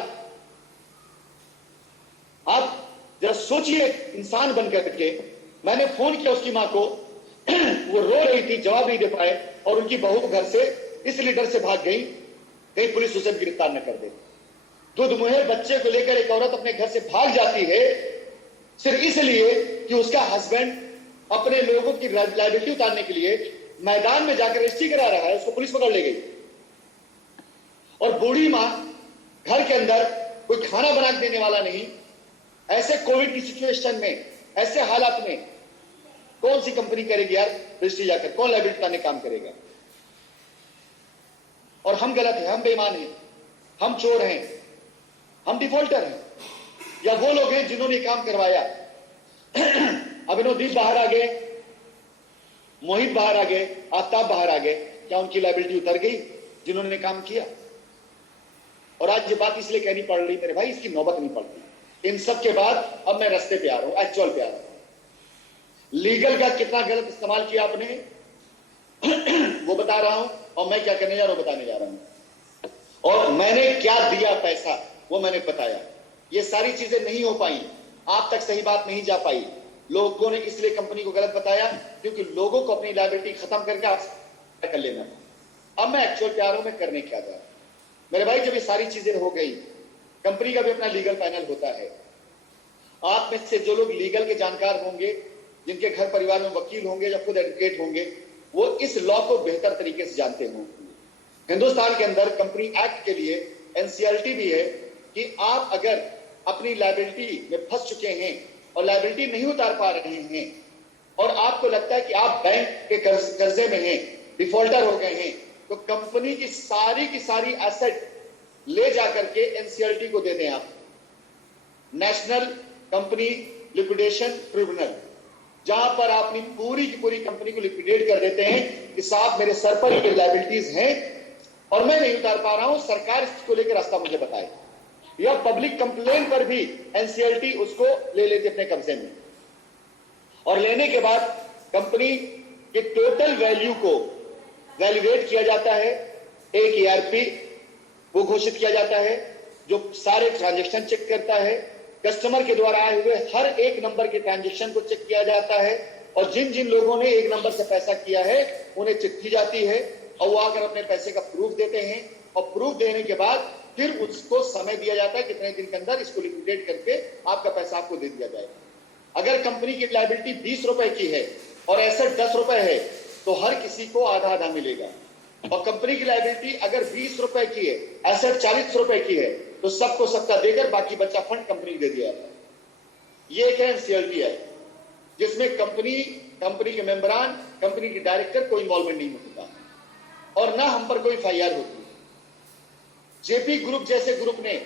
आप जरा सोचिए, इंसान बन करके मैंने फोन किया उसकी मां को, वो रो रही थी, जवाब नहीं दे पाए, और उनकी बहू घर से इस लीडर से भाग गई, कहीं पुलिस उसे गिरफ्तार न कर दे। दूध मुहे बच्चे को लेकर एक औरत अपने घर से भाग जाती है सिर्फ इसलिए कि उसका हस्बैंड अपने लोगों की लाइबिलिटी उतारने के लिए मैदान में जाकर रजिस्ट्री करा रहा है, उसको पुलिस पकड़ ले गई। और बूढ़ी मां घर के अंदर, कोई खाना बना के देने वाला नहीं। ऐसे कोविड की सिचुएशन में, ऐसे हालात में कौन सी कंपनी करेगी यार रजिस्ट्री जाकर? कौन लाइबिलिटी उतारने काम करेगा? और हम गलत हैं, हम बेईमान हैं, हम चोर हैं, हम डिफॉल्टर हैं, या वो लोग हैं जिन्होंने काम करवाया? अभिनवदीप बाहर आ गए, मोहित बाहर आ गए, आफ्ताब बाहर आ गए, क्या उनकी लायबिलिटी उतर गई जिन्होंने काम किया? और आज ये बात इसलिए कहनी पड़ रही मेरे भाई, इसकी नौबत नहीं पड़ती। इन सब के बाद अब मैं रास्ते पे आ रहा हूं, एक्चुअल पे आ रहा हूं। लीगल का कितना गलत इस्तेमाल किया आपने वो बता रहा हूं, और मैं क्या करने जा रहा हूं बताने जा रहा हूं, और मैंने क्या दिया पैसा वो मैंने बताया। ये सारी चीजें नहीं हो पाई, आप तक सही बात नहीं जा पाई। लोगों ने इसलिए कंपनी को गलत बताया क्योंकि लोगों को अपनी लायबिलिटी खत्म करके आप कर लेना था। अब मैं एक्चुअल पे आ रहा हूं, मैं करने क्या जा रहा हूं मेरे भाई। जब ये सारी चीजें हो गई, कंपनी का भी अपना लीगल पैनल होता है। आप में से जो लोग लीगल के जानकार होंगे, जिनके घर परिवार में वकील होंगे या खुद एडवोकेट होंगे, वो इस लॉ को बेहतर तरीके से जानते होंगे। हिंदुस्तान के अंदर कंपनी एक्ट के लिए एनसीएलटी भी है कि आप अगर अपनी लायबिलिटी में फंस चुके हैं और लायबिलिटी नहीं उतार पा रहे हैं और आपको लगता है कि आप बैंक के कर्जे में हैं, डिफॉल्टर हो गए हैं, तो कंपनी की सारी एसेट ले जाकर के एनसीएलटी को दे दें। आप नेशनल कंपनी लिक्विडेशन ट्रिब्यूनल, जहां पर आपने पूरी की पूरी कंपनी को लिक्विडेट कर देते हैं कि साहब मेरे सर पर ये लायबिलिटीज हैं और मैं नहीं उतार पा रहा हूं, सरकार इसको लेकर रास्ता मुझे बताए। या पब्लिक कंप्लेन पर भी एनसीएलटी उसको ले लेते अपने कब्जे में, और लेने के बाद कंपनी के टोटल वैल्यू को वैल्यूएट किया जाता है। एक ईआरपी वो घोषित किया जाता है जो सारे ट्रांजैक्शन चेक करता है। कस्टमर के द्वारा आए हुए हर एक नंबर के ट्रांजैक्शन को चेक किया जाता है, और जिन जिन लोगों ने एक नंबर से पैसा किया है उन्हें चिट्ठी जाती है और वो आकर अपने पैसे का प्रूफ देते हैं, और प्रूफ देने के बाद फिर उसको समय दिया जाता है कितने दिन के अंदर इसको लिक्विडेट करके आपका पैसा आपको दे दिया जाएगा। अगर कंपनी की लायबिलिटी 20 रुपए की है और एसेट 10 रुपए है तो हर किसी को आधा आधा मिलेगा। और कंपनी की लायबिलिटी अगर 20 रुपए की है, एसेट 40 रुपए की है, तो सबको सबका देकर बाकी बच्चा फंड कंपनी दे दिया जाता है। ये एक एनसीएलटी है जिसमें कंपनी के मेंबरान, कंपनी के डायरेक्टर कोई इन्वॉल्वमेंट नहीं होता और ना हम पर कोई एफआईआर होती। जेपी ग्रुप जैसे ग्रुप ने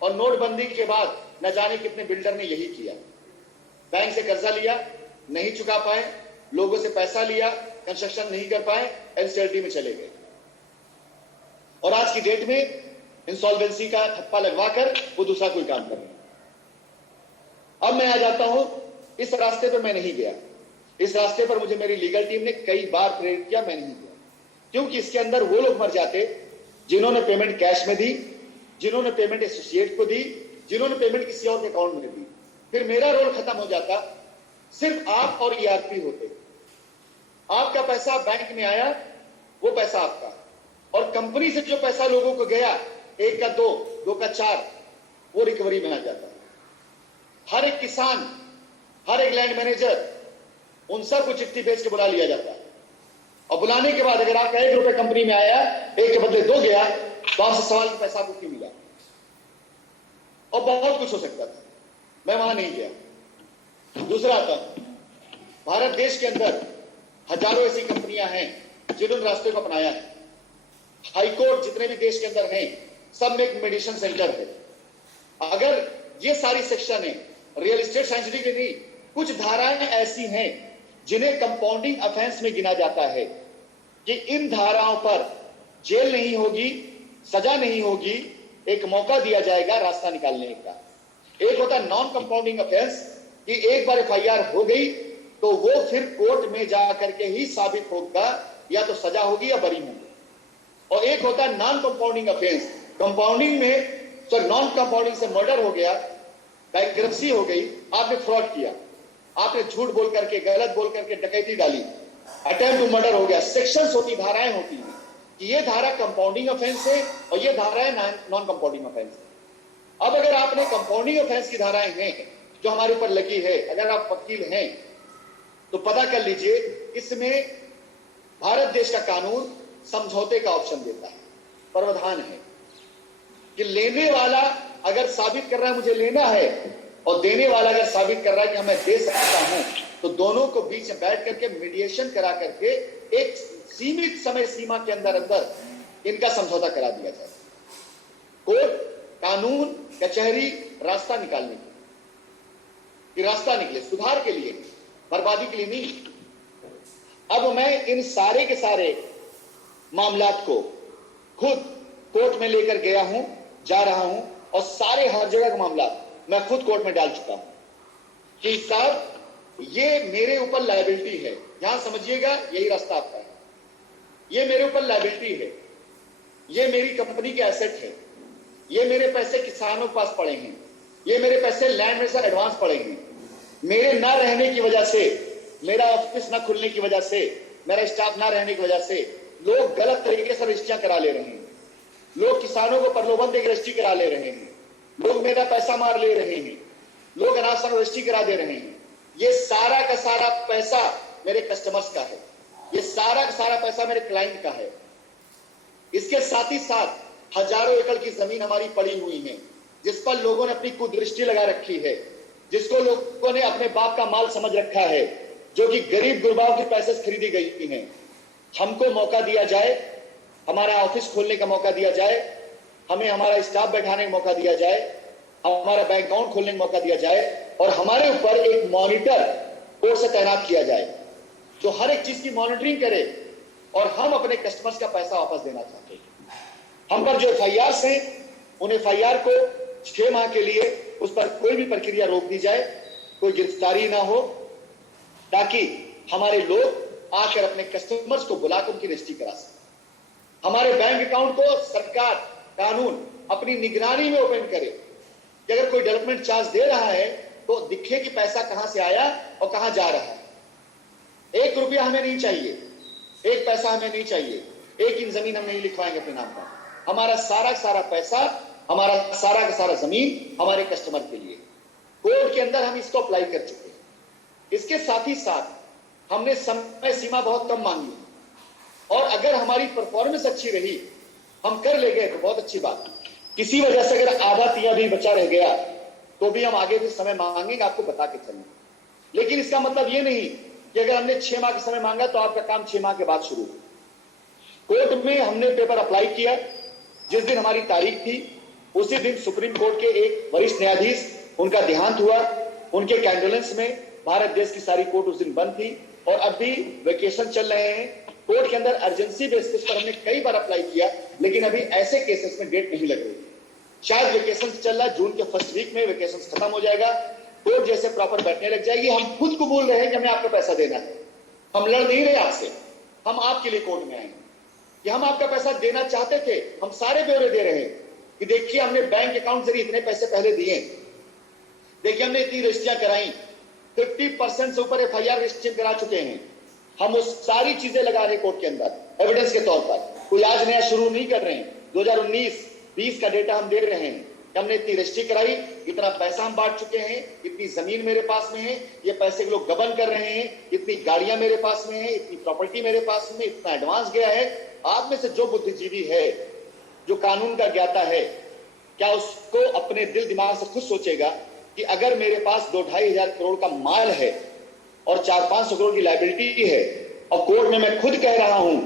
और नोटबंदी के बाद न जाने कितने बिल्डर ने यही किया। बैंक से कर्जा लिया, नहीं चुका पाए, लोगों से पैसा लिया, कंस्ट्रक्शन नहीं कर पाए, एनसीएलटी में चले गए, और आज की डेट में इंसॉल्वेंसी का ठप्पा लगवाकर वो दूसरा कोई काम कर रहे हैं। अब मैं आ जाता हूं, इस रास्ते पर मैं नहीं गया। इस रास्ते पर मुझे मेरी लीगल टीम ने कई बार प्रेरित किया, मैं नहीं गया, क्योंकि इसके अंदर वो लोग मर जाते जिन्होंने पेमेंट कैश में दी, जिन्होंने पेमेंट एसोसिएट को दी, जिन्होंने पेमेंट किसी और के अकाउंट में दी। फिर मेरा रोल खत्म हो जाता, सिर्फ आप और ईआरपी होते। आपका पैसा बैंक में आया, वो पैसा आपका, और कंपनी से जो पैसा लोगों को गया, 1 का 2, 2 का 4, वो रिकवरी में आ जाता। हर एक किसान, हर एक लैंड मैनेजर, उन सबको चिट्ठी भेज के बुला लिया जाता, और बुलाने के बाद अगर आपका 1 रुपए कंपनी में आया, 1 के बदले 2 गया, तो आपसे सवाल कि पैसा आपको क्यों मिला, और बहुत कुछ हो सकता था। मैं वहां नहीं गया। दूसरा आता, भारत देश के अंदर हजारों ऐसी कंपनियां हैं जिन्होंने रास्ते को अपनाया है। हाईकोर्ट जितने भी देश के अंदर हैं, सब में एक मेडिसिन सेंटर है। अगर ये सारी सेक्शन है, रियल एस्टेट साइंटिफिक की नहीं, कुछ धाराएं ऐसी हैं जिन्हें कंपाउंडिंग ऑफेंस में गिना जाता है कि इन धाराओं पर जेल नहीं होगी, सजा नहीं होगी, एक मौका दिया जाएगा रास्ता निकालने का। एक होता है नॉन कंपाउंडिंग ऑफेंस कि एक बार एफआईआर हो गई तो वो फिर कोर्ट में जाकर के ही साबित होगा, या तो सजा होगी या बरी होगी। और एक होता है नॉन कंपाउंडिंग ऑफेंस, कंपाउंडिंग में तो नॉन कंपाउंडिंग से मर्डर हो गया, बैंकरप्सी हो गई, आपने फ्रॉड किया, आपने झूठ बोल करके, गलत बोल करके डकैती डाली, अटेम्प्ट टू मर्डर हो गया। सेक्शंस होती, धाराएं होती हैं कि ये धारा कंपाउंडिंग ऑफेंस है और ये धारा है नॉन कंपाउंडिंग ऑफेंस है। अब अगर आपने कंपाउंडिंग ऑफेंस की धाराएं हैं जो हमारे ऊपर लगी है, अगर आप वकील हैं तो पता कर लीजिए, इसमें भारत देश का कानून समझौते का ऑप्शन देता है, प्रावधान है कि लेने वाला अगर साबित कर रहा है मुझे लेना है, और देने वाला अगर साबित कर रहा है कि मैं दे सकता हूं, तो दोनों को बीच में बैठ करके मीडिएशन करा करके एक सीमित समय सीमा के अंदर अंदर इनका समझौता करा दिया जाए। कोर्ट, कानून, कचहरी रास्ता निकालने की, रास्ता निकले, सुधार के लिए, बर्बादी के लिए नहीं। अब मैं इन सारे के सारे मामलात को खुद कोर्ट में लेकर गया हूं, जा रहा हूं, और सारे हर जगह के मामला मैं खुद कोर्ट में डाल चुका हूं कि साहब ये मेरे ऊपर लायबिलिटी है। यहां समझिएगा, यही रास्ता आपका है। ये मेरे ऊपर लायबिलिटी है, ये मेरी कंपनी के एसेट है, ये मेरे पैसे किसानों के पास पड़े हैं, ये मेरे पैसे लैंड में से एडवांस पड़े हैं। मेरे ना रहने की वजह से, मेरा ऑफिस ना खुलने की वजह से, मेरा स्टाफ ना रहने की वजह से लोग गलत तरीके से रजिस्ट्रियां करा ले रहे हैं, लोग किसानों को प्रलोभन देकर रजिस्ट्री करा ले रहे हैं, लोग मेरा पैसा मार ले रहे हैं, लोग अनाज रजिस्ट्री करा दे रहे हैं। ये सारा का सारा पैसा मेरे कस्टमर्स का है, ये सारा का सारा पैसा मेरे क्लाइंट का है। इसके साथ ही साथ हजारों एकड़ की जमीन हमारी पड़ी हुई है, जिस पर लोगों ने अपनी कुदृष्टि लगा रखी है, जिसको लोगों ने अपने बाप का माल समझ रखा है, जो कि गरीब गुरबाओं के पैसे से खरीदी गई है। हमको मौका दिया जाए, हमारा ऑफिस खोलने का मौका दिया जाए, हमें हमारा स्टाफ बैठाने का मौका दिया जाए, हमारा बैंक अकाउंट खोलने का मौका दिया जाए, और हमारे ऊपर एक मॉनिटर कोर्ट से तैनात किया जाए जो हर एक चीज की मॉनिटरिंग करे, और हम अपने कस्टमर्स का पैसा वापस देना चाहते हैं। हम पर जो एफआईआर हैं, उन एफआईआर को 6 माह के लिए उस पर कोई भी प्रक्रिया रोक दी जाए, कोई गिरफ्तारी ना हो, ताकि हमारे लोग आकर अपने कस्टमर्स को बुलाकर उनकी रजिस्ट्री करा सकें। हमारे बैंक अकाउंट को सरकार, कानून अपनी निगरानी में ओपन करे कि अगर कोई डेवलपमेंट चार्ज दे रहा है तो दिखे कि पैसा कहां से आया और कहां जा रहा है। 1 रुपया हमें नहीं चाहिए, 1 पैसा हमें नहीं चाहिए, 1 इंच जमीन हम नहीं लिखवाएंगे अपने नाम पर। हमारा सारा पैसा, हमारा सारा का सारा जमीन हमारे कस्टमर के लिए। कोर्ट के अंदर हम इसको अप्लाई कर चुके हैं। इसके साथ ही साथ हमने समय सीमा बहुत कम मांगी है, और अगर हमारी परफॉर्मेंस अच्छी रही, हम कर ले गए तो बहुत अच्छी बात। किसी वजह से अगर आधा तिया भी बचा रह गया तो भी हम आगे भी समय मांगेंगे, आपको बता के चलेंगे। लेकिन इसका मतलब ये नहीं कि अगर हमने 6 माह का समय मांगा तो आपका काम 6 माह के बाद शुरू हो। कोर्ट में हमने पेपर अप्लाई किया, जिस दिन हमारी तारीख थी उसी दिन सुप्रीम कोर्ट के एक वरिष्ठ न्यायाधीश, उनका देहांत हुआ। उनके कैंडोलेंस में भारत देश की सारी कोर्ट उस दिन बंद थी, और अब भी वेकेशन चल रहे हैं। कोर्ट के अंदर अर्जेंसी बेसिस पर हमने कई बार अप्लाई किया, लेकिन अभी ऐसे केसेस में डेट नहीं लग रही। शायद वेकेशन चल रहा है, जून के फर्स्ट वीक में वेकेशन खत्म हो जाएगा, कोर्ट जैसे प्रॉपर बैठने लग जाएगी। हम खुद को बोल रहे हैं कि हमें आपका पैसा देना है, हम लड़ नहीं रहे आपसे, हम आपके लिए कोर्ट में आए कि हम आपका पैसा देना चाहते थे। हम सारे ब्यौरे दे रहे हैं कि देखिए हमने बैंक अकाउंट से इतने पैसे पहले दिए, देखिए हमने इतनी रजिस्ट्रियां कराई, 50% से ऊपर एफआईआर रजिस्ट्रेशन करा चुके हैं। हम उस सारी चीजें लगा रहे हैं कोर्ट के अंदर एविडेंस के तौर पर। कोई आज नया शुरू नहीं कर रहे हैं, 2019-20 का डेटा हम दे रहे हैं। हमने इतनी रजिस्ट्री कराई, इतना पैसा हम बांट चुके हैं, इतनी जमीन मेरे पास में है, ये पैसे के लोग गबन कर रहे हैं, इतनी गाड़ियां मेरे पास में है, इतनी प्रॉपर्टी मेरे पास में, इतना एडवांस गया है। आप में से जो बुद्धिजीवी है, जो कानून का ज्ञाता है, क्या उसको अपने दिल दिमाग से खुद सोचेगा कि अगर मेरे पास 2-2.5 हजार करोड़ का माल है और 400-500 करोड़ की लायबिलिटी है, और कोर्ट में मैं खुद कह रहा हूं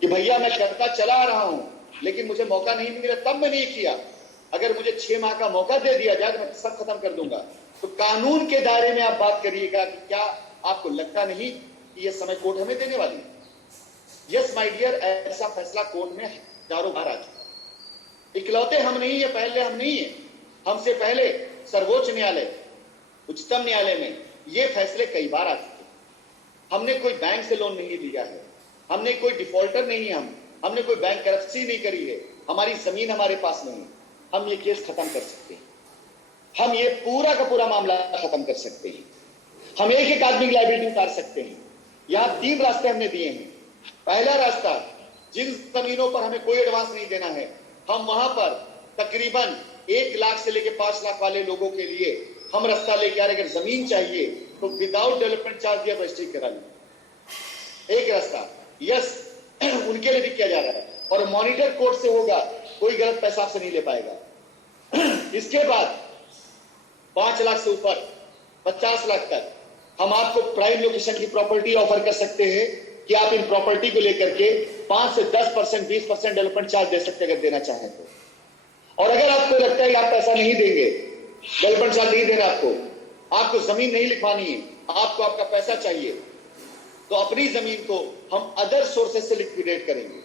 कि भैया मैं करता चला रहा हूं, लेकिन मुझे मौका नहीं मिला, तब मैं नहीं किया। अगर मुझे 6 माह का मौका दे दिया जाए तो मैं सब खत्म कर दूंगा। तो कानून के दायरे में आप बात करिएगा कि क्या आपको लगता नहीं कि यह समय कोर्ट हमें देने वाली है? यस माय डियर, ऐसा फैसला कोर्ट में हजारों बार आ चुका। इकलौते हम नहीं है, पहले हम नहीं है, हमसे पहले सर्वोच्च न्यायालय, उच्चतम न्यायालय में ये फैसले कई बार आ चुके। हमने कोई बैंक से लोन नहीं लिया है, हमने कोई डिफॉल्टर नहीं है, हमने कोई बैंक करप्सी नहीं करी है, हमारी जमीन हमारे पास नहीं है। हम ये केस खत्म कर सकते हैं, हम ये पूरा का पूरा मामला खत्म कर सकते हैं, हम एक आदमी की लायबिलिटी उतार सकते हैं। यहां 3 रास्ते हमने दिए हैं। पहला रास्ता, जिन जमीनों पर हमें कोई एडवांस नहीं देना है, हम वहां पर तकरीबन 1 लाख से लेकर 5 लाख वाले लोगों के लिए हम रास्ता लेके आ रहे। अगर जमीन चाहिए तो विदाउट डेवलपमेंट चार्ज दिया रजिस्ट्री करा लें। एक रास्ता यस उनके लिए भी किया जा रहा है, और मॉनिटर कोर्ट से होगा, कोई गलत पैसा आपसे नहीं ले पाएगा। इसके बाद 5 लाख से ऊपर 50 लाख तक हम आपको प्राइम लोकेशन की प्रॉपर्टी ऑफर कर सकते हैं कि आप इन प्रॉपर्टी को लेकर के 5 से 10%, 20% डेवलपमेंट चार्ज दे सकते हैं अगर देना चाहें तो। और अगर आपको लगता है कि आप पैसा नहीं देंगे, डेवलपमेंट चार्ज नहीं देना, आपको जमीन नहीं लिखवानी है, आपको आपका पैसा चाहिए, तो अपनी जमीन को हम अदर सोर्सेस से लिक्विडेट करेंगे,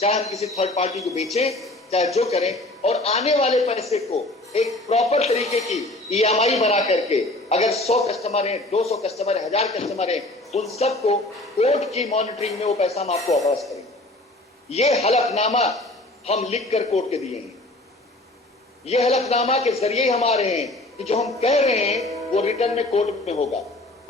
चाहे हम किसी थर्ड पार्टी को बेचें, चाहे जो करें, और आने वाले पैसे को एक प्रॉपर तरीके की ईएमआई बना करके, अगर 100 कस्टमर हैं, 200 कस्टमर हैं, 1000 कस्टमर हैं, उन सबको कोर्ट की मॉनिटरिंग में वो पैसा हम आपको वापस करेंगे। ये हलफनामा हम लिख कर कोर्ट के दिए हैं। ये हलफनामा के जरिए हम आ रहे हैं कि जो हम कह रहे हैं वो रिटर्न में कोर्ट में होगा।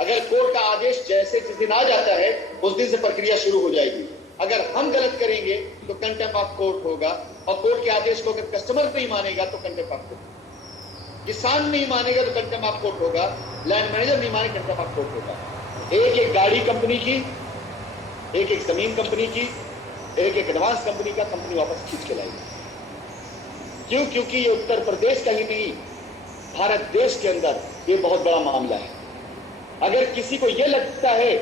अगर कोर्ट का आदेश जैसे जिस दिन आ जाता है उस दिन से प्रक्रिया शुरू हो जाएगी। अगर हम गलत करेंगे तो कंटेम्प्ट ऑफ कोर्ट होगा, और कोर्ट के आदेश को अगर कस्टमर नहीं मानेगा तो कंटेम्प्ट ऑफ कोर्ट, किसान नहीं मानेगा तो कंटेम्प्ट ऑफ कोर्ट होगा, लैंड मैनेजर नहीं माने कंटेम्प्ट ऑफ कोर्ट होगा। एक एक गाड़ी कंपनी की, एक एक जमीन कंपनी की, एक एक एडवांस कंपनी का कंपनी वापस खींच के लाएगी। क्यों? क्योंकि ये उत्तर प्रदेश का ही नहीं, भारत देश के अंदर ये बहुत बड़ा मामला है। अगर किसी को यह लगता है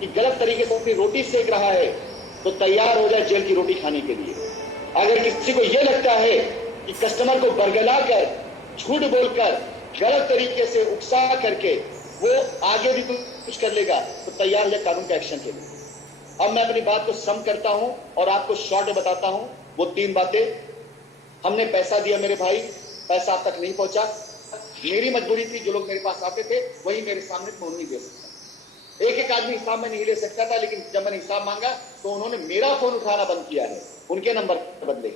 कि गलत तरीके से अपनी रोटी सेक रहा है तो तैयार हो जाए जेल की रोटी खाने के लिए। अगर किसी को यह लगता है कि कस्टमर को बरगला कर, झूठ बोलकर, गलत तरीके से उकसा करके वो आगे भी कुछ कर लेगा तो तैयार है कानून का एक्शन के लिए। अब मैं अपनी बात को सम करता हूं और आपको शॉर्ट में बताता हूं वो 3 बातें। हमने पैसा दिया मेरे भाई, पैसा आप तक नहीं पहुंचा, मेरी मजबूरी थी, जो लोग मेरे पास आते थे वही मेरे सामने फोन नहीं दे सकता, एक एक आदमी हिसाब में नहीं ले सकता था, लेकिन जब मैंने हिसाब मांगा तो उन्होंने मेरा फोन उठाना बंद किया है, उनके नंबर बदले।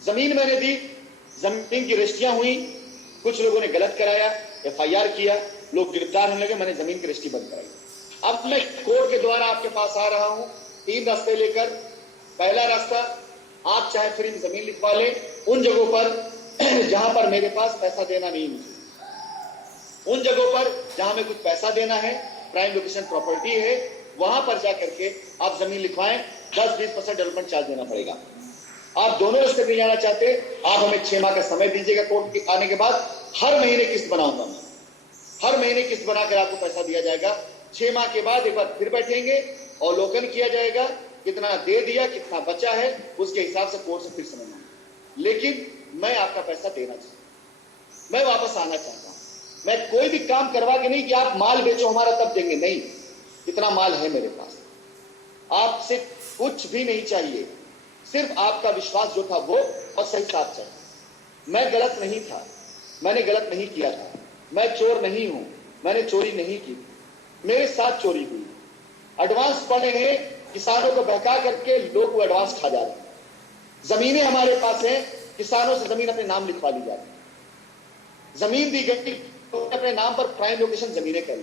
जमीन मैंने दी, जमीन की रजिस्ट्रियां हुई, कुछ लोगों ने गलत कराया, FIR किया, लोग गिरफ्तार होने लगे, मैंने जमीन की रजिस्ट्री बंद कराई। अब मैं कोर्ट के द्वारा आपके पास आ रहा हूं 3 रास्ते लेकर। पहला रास्ता, आप चाहे फ्री में जमीन लिखवा लें उन जगहों पर जहां पर मेरे पास पैसा देना नहीं मुझे, उन जगहों पर जहां में कुछ पैसा देना है, प्राइम लोकेशन प्रॉपर्टी है, वहां पर जाकर के आप जमीन लिखवाएं, 10-20% डेवलपमेंट चार्ज देना पड़ेगा। आप दोनों रास्ते नहीं जाना चाहते, आप हमें 6 माह का समय दीजिएगा। कोर्ट के आने के बाद हर महीने किस्त बनाऊंगा मैं, हर महीने किस्त बनाकर आपको पैसा दिया जाएगा। 6 माह के बाद एक बार फिर बैठेंगे, अवलोकन किया जाएगा, कितना दे दिया, कितना बचा है, उसके हिसाब से कोर्ट से फिर समझना। लेकिन मैं आपका पैसा देना चाहता हूं, मैं वापस आना चाहता हूं। मैं कोई भी काम करवा के नहीं कि आप माल बेचो हमारा तब देंगे, नहीं, इतना माल है मेरे पास, आपसे कुछ भी नहीं चाहिए, सिर्फ आपका विश्वास जो था वो और सही साथ चाहिए। मैं गलत नहीं था, मैंने गलत नहीं किया था, मैं चोर नहीं हूं, मैंने चोरी नहीं की, मेरे साथ चोरी हुई। एडवांस पड़े हैं, किसानों को बहका करके लोग वो एडवांस खा जा रहे हैं। जमीनें हमारे पास हैं, किसानों से जमीन अपने नाम लिखवा ली जा रही है। जमीन दी गई तो अपने नाम पर प्राइम लोकेशन जमीनें कर ली,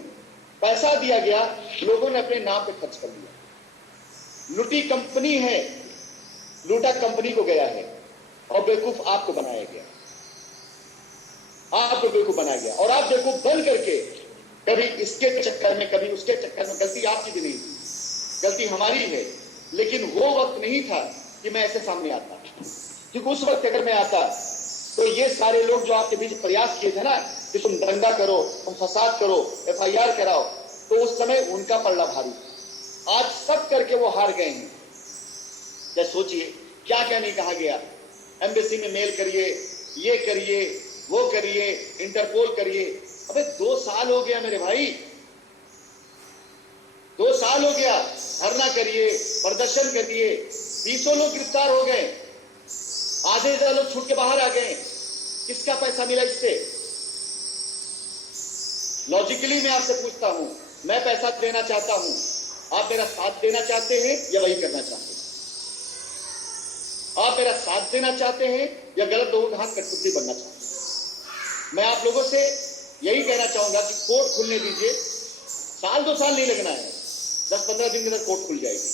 पैसा दिया गया, लोगों ने अपने नाम पे खर्च कर दिया। लूटी कंपनी है, लूटा कंपनी को गया है, और बेवकूफ आपको बनाया गया, आपको बेवकूफ बनाया गया। और आप बेवकूफ बन करके कभी इसके चक्कर में, कभी उसके चक्कर में, गलती आपकी भी नहीं थी, गलती हमारी है। लेकिन वो वक्त नहीं था कि मैं ऐसे सामने आता, क्योंकि उस वक्त अगर मैं आता तो ये सारे लोग जो आपके बीच प्रयास किए थे ना कि तुम दंगा करो, तुम फसाद करो, FIR कराओ, तो उस समय उनका पल्ला भारी। आज सब करके वो हार गए हैं। या सोचिए क्या क्या नहीं कहा गया, एम्बेसी में मेल करिए, ये करिए, वो करिए, इंटरपोल करिए। अबे 2 साल हो गया मेरे भाई, 2 साल हो गया, धरना करिए, प्रदर्शन करिए, 20 लोग गिरफ्तार हो गए, आधे ज्यादा लोग छूट के बाहर आ गए। किसका पैसा मिला इससे? लॉजिकली मैं आपसे पूछता हूं, मैं पैसा देना चाहता हूं, आप मेरा साथ देना चाहते हैं या वही करना चाहते हैं? आप मेरा साथ देना चाहते हैं या गलत लोगों के हाथ कठपुतली बनना चाहते हैं? मैं आप लोगों से यही कहना चाहूंगा कि कोर्ट खुलने दीजिए। 1-2 साल नहीं लगना है, 10-15 दिन के अंदर कोर्ट खुल जाएगी।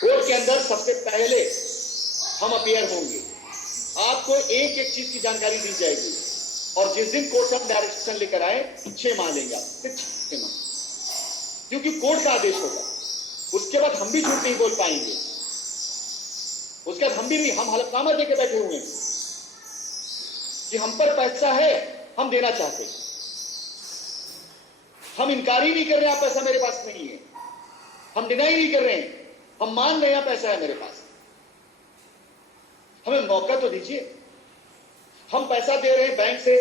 कोर्ट के अंदर सबसे पहले हम अपीयर होंगे, आपको एक एक चीज की जानकारी दी जाएगी, और जिस दिन कोर्ट से हम डायरेक्शन लेकर आए 6 माह लेंगे आप, सिर्फ 6 माह, क्योंकि कोर्ट का आदेश होगा। उसके बाद हम भी झूठ नहीं बोल पाएंगे, उसके बाद हम भी नहीं, हम हलफनामा देके बैठे हुए हैं कि हम पर पैसा है, हम देना चाहते हैं, हम इनकार ही नहीं कर रहे हैं, आप पैसा मेरे पास नहीं है, हम डिनाई नहीं कर रहे हैं, हम मान रहे हैं पैसा है मेरे पास, हमें मौका तो दीजिए। हम पैसा दे रहे हैं बैंक से,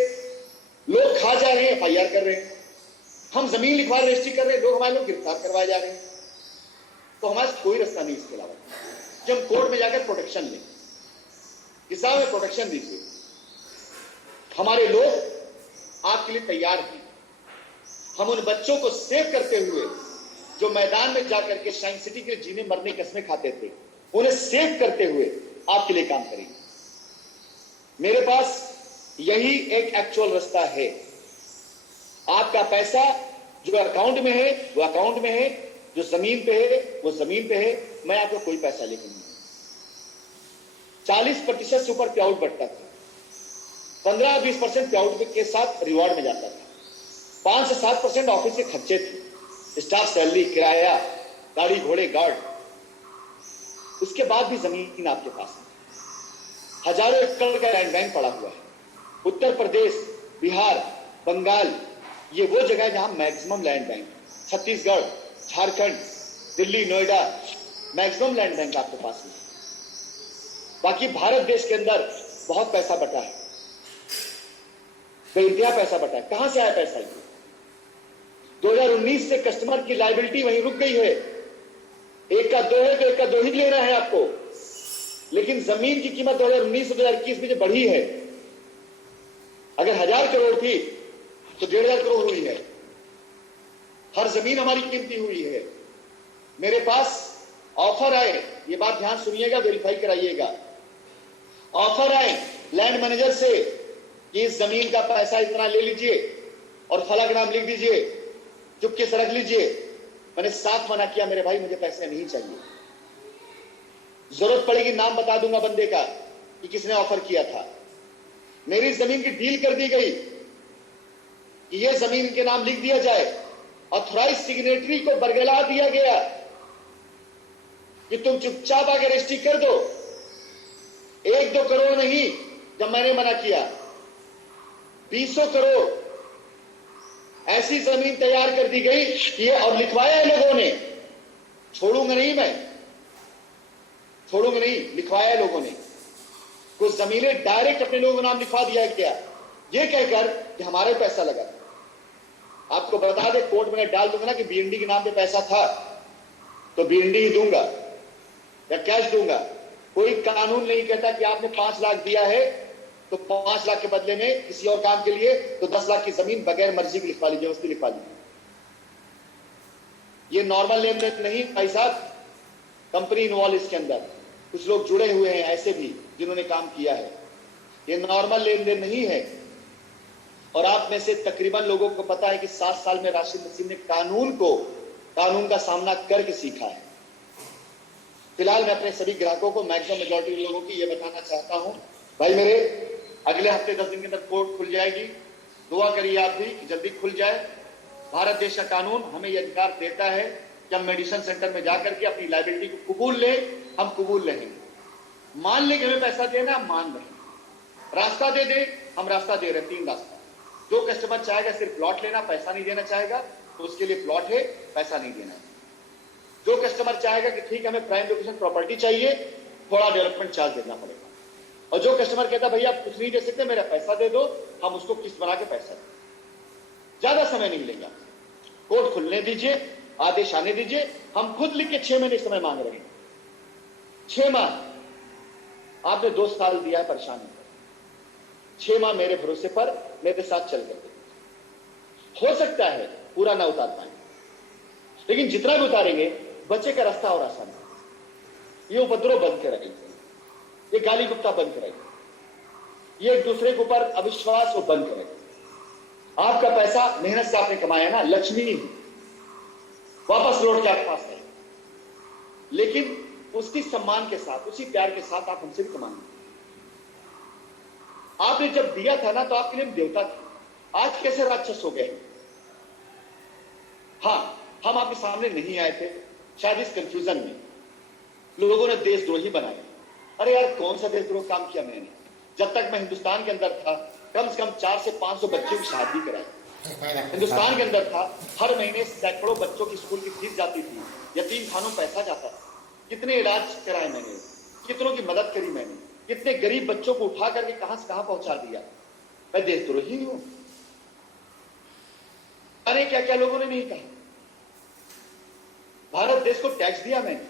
लोग खा जा रहे हैं, FIR कर रहे हैं, हम जमीन लिखवा रजिस्ट्री कर रहे हैं, लोग हमारे लोग गिरफ्तार करवाए जा रहे हैं। तो हमारे कोई रास्ता नहीं इसके अलावा कि हम कोर्ट में जाकर प्रोटेक्शन लें। किसान में प्रोटेक्शन दीजिए, हमारे लोग आपके लिए तैयार हैं। हम उन बच्चों को सेव करते हुए जो मैदान में जाकर के साइंस सिटी के जीने मरने कस्में खाते थे, उन्हें सेव करते हुए आपके लिए काम करेंगे। मेरे पास यही एक एक्चुअल रास्ता है। आपका पैसा जो अकाउंट में है वो अकाउंट में है, जो जमीन पे है वो जमीन पे है। मैं आपको कोई पैसा लेकर नहीं। 40% से ऊपर पे आउट बढ़ता था, 15-20% पे आउट के साथ रिवॉर्ड में जाता था, 5 से 7% ऑफिस के खर्चे थे, स्टाफ सैलरी, किराया, गाड़ी घोड़े, गार्ड। उसके बाद भी जमीन आपके पास है। हजारों एकड़ का लैंड बैंक पड़ा हुआ है। उत्तर प्रदेश, बिहार, बंगाल, ये वो जगह है जहां maximum land bank. Chhattisgarh, Jharkhand, Delhi, Noida, maximum land bank आपके पास है। बाकी भारत देश के अंदर बहुत पैसा बटा है, बेइंतहा पैसा बटा है। कहां से आया पैसा? 2019 से कस्टमर की लायबिलिटी वहीं रुक गई है। एक का दो है तो एक का दो ही लेना है आपको, लेकिन जमीन की कीमत 2019 से 2021 में जो बढ़ी है, अगर 1000 करोड़ थी तो 1500 करोड़ हुई है। हर जमीन हमारी कीमती हुई है। मेरे पास ऑफर आए, ये बात ध्यान सुनिएगा, वेरीफाई कराइएगा। ऑफर आए लैंड मैनेजर से कि इस जमीन का पैसा इतना ले लीजिए और फला का नाम लिख दीजिए, चुपके से रख लीजिए। मैंने साफ मना किया, मेरे भाई मुझे पैसे नहीं चाहिए। जरूरत पड़ेगी नाम बता दूंगा बंदे का कि किसने ऑफर किया था। मेरी जमीन की डील कर दी गई कि यह जमीन के नाम लिख दिया जाए। ऑथराइज सिग्नेटरी को बरगला दिया गया कि तुम चुपचाप आकर रजिस्ट्री कर दो। 1-2 करोड़ नहीं, जब मैंने मना किया 200 करोड़ ऐसी जमीन तैयार कर दी गई कि और लिखवाया है लोगों ने। छोड़ूंगा नहीं, मैं छोड़ूंगा नहीं, लिखवाया है लोगों ने। कुछ जमीनें डायरेक्ट अपने लोगों का नाम लिखवा दिया गया, ये कहकर कि हमारे पैसा लगा। आपको बता दे, कोर्ट में डाल दूंगा ना कि बीएनडी के नाम पे पैसा था तो बीएनडी ही दूंगा या कैश दूंगा। कोई कानून नहीं कहता कि आपने 5 लाख दिया है तो 5 लाख के बदले में किसी और काम के लिए तो 10 लाख की जमीन बगैर मर्जी की लिखवा लीजिए, उसकी लिखवा लीजिए। ये नॉर्मल लेन देन नहीं भाई साहब, कंपनी इन्वॉल्व इसके अंदर, कुछ लोग जुड़े हुए हैं ऐसे भी जिन्होंने काम किया है। ये नॉर्मल लेन देन नहीं है। और आप में से तकरीबन लोगों को पता है कि 7 साल में राशिद नसीम ने कानून का सामना करके सीखा है। फिलहाल मैं अपने सभी ग्राहकों को, मैक्सिमम मेजॉरिटी लोगों की, ये बताना चाहता हूं, भाई मेरे अगले हफ्ते 10 दिन के अंदर कोर्ट खुल जाएगी। दुआ करिए आप भी कि जल्दी खुल जाए। भारत देश का कानून हमें यह अधिकार देता है कि हम मेडिसिन सेंटर में जाकर के अपनी लायबिलिटी को कबूल लें, हम कबूल रहेंगे। मान लें कि हमें पैसा देना, मान रहे। रास्ता दे दे, हम रास्ता दे रहे हैं। 3 रास्ता। जो कस्टमर चाहेगा सिर्फ प्लॉट लेना, पैसा नहीं देना चाहेगा तो उसके लिए प्लॉट है, पैसा नहीं देना। जो कस्टमर चाहेगा कि ठीक है हमें प्राइम लोकेशन प्रॉपर्टी चाहिए, थोड़ा डेवलपमेंट चार्ज देना पड़ेगा। और जो कस्टमर कहता भैया आप कुछ नहीं दे सकते, मेरा पैसा दे दो, हम उसको किस्त बना के पैसा दें। ज्यादा समय नहीं लेगा, कोर्ट खुलने दीजिए, आदेश आने दीजिए। हम खुद लिख के 6 महीने समय मांग रहे हैं। 6 माह आपने 2 साल दिया है परेशान होकर। 6 माह मेरे भरोसे पर मेरे साथ चल कर हो सकता है पूरा ना उतार पाए, लेकिन जितना भी उतारेंगे बच्चे का रास्ता और आसान है। ये उपद्रव बंद कराएंगे, ये गाली गुप्ता बंद कराएंगे, ये एक दूसरे के ऊपर अविश्वास वो बंद करेंगे। आपका पैसा मेहनत से आपने कमाया ना, लक्ष्मी वापस लौट के आपके पास है, लेकिन उसकी सम्मान के साथ, उसी प्यार के साथ आप हमसे भी कमाएंगे। आपने जब दिया था ना तो आपके लिए देवता थे, आज कैसे राक्षस हो गए? हाँ, हम आपके सामने नहीं आए थे शायद इस कंफ्यूजन में लोगों ने देशद्रोही बनाया। अरे यार कौन सा देशद्रोह काम किया मैंने? जब तक मैं हिंदुस्तान के अंदर था कम से कम 400 से 500 बच्चों की शादी कराई। हिंदुस्तान के अंदर था, हर महीने सैकड़ों बच्चों की स्कूल की फीस जाती थी, यतीम खानों पैसा जाता था। कितने इलाज कराए मैंने, कितनों की मदद करी मैंने, कितने गरीब बच्चों को उठा करके कहां से कहां पहुंचा दिया। मैं देशद्रोही हूं? जाने क्या क्या लोगों ने नहीं कहा। भारत देश को टैक्स दिया मैंने,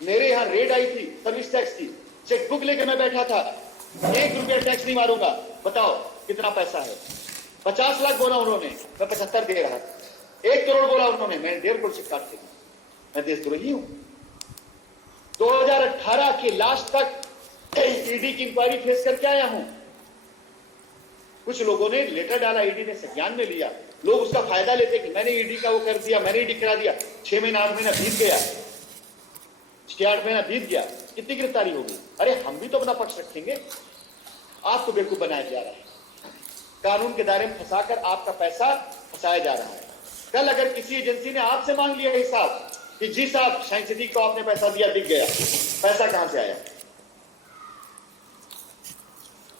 मेरे यहां रेड आई थी सर्विस टैक्स की, चेकबुक लेकर मैं बैठा था, 1 रुपया टैक्स नहीं मारूंगा। बताओ कितना पैसा है। 50 लाख बोला उन्होंने, मैं 75 दे रहा था। 1 करोड़ बोला उन्होंने, मैं 1.5 करोड़ से काट के दी। मैं देशद्रोही हूं। 2018 के लास्ट तक ईडी की इंक्वायरी फेस करके आया हूं। कुछ लोगों ने लेटर डाला, ईडी ने संज्ञान में लिया, लोग उसका फायदा लेते कि मैंने ईडी का वो कर दिया, मैंने ईडी करा दिया। 6 महीना 8 महीना बीत गया, 6-8 महीना बीत गया, कितनी गिरफ्तारी होगी। अरे हम भी तो अपना पक्ष रखेंगे। आपको बेवकूफ बनाया जा रहा है, कानून के दायरे में फंसाकर आपका पैसा फंसाया जा रहा है। कल अगर किसी एजेंसी ने आपसे मांग लिया हिसाब कि जी साहब साइंस सिटी को आपने पैसा दिया, दिख गया, पैसा कहां से आया,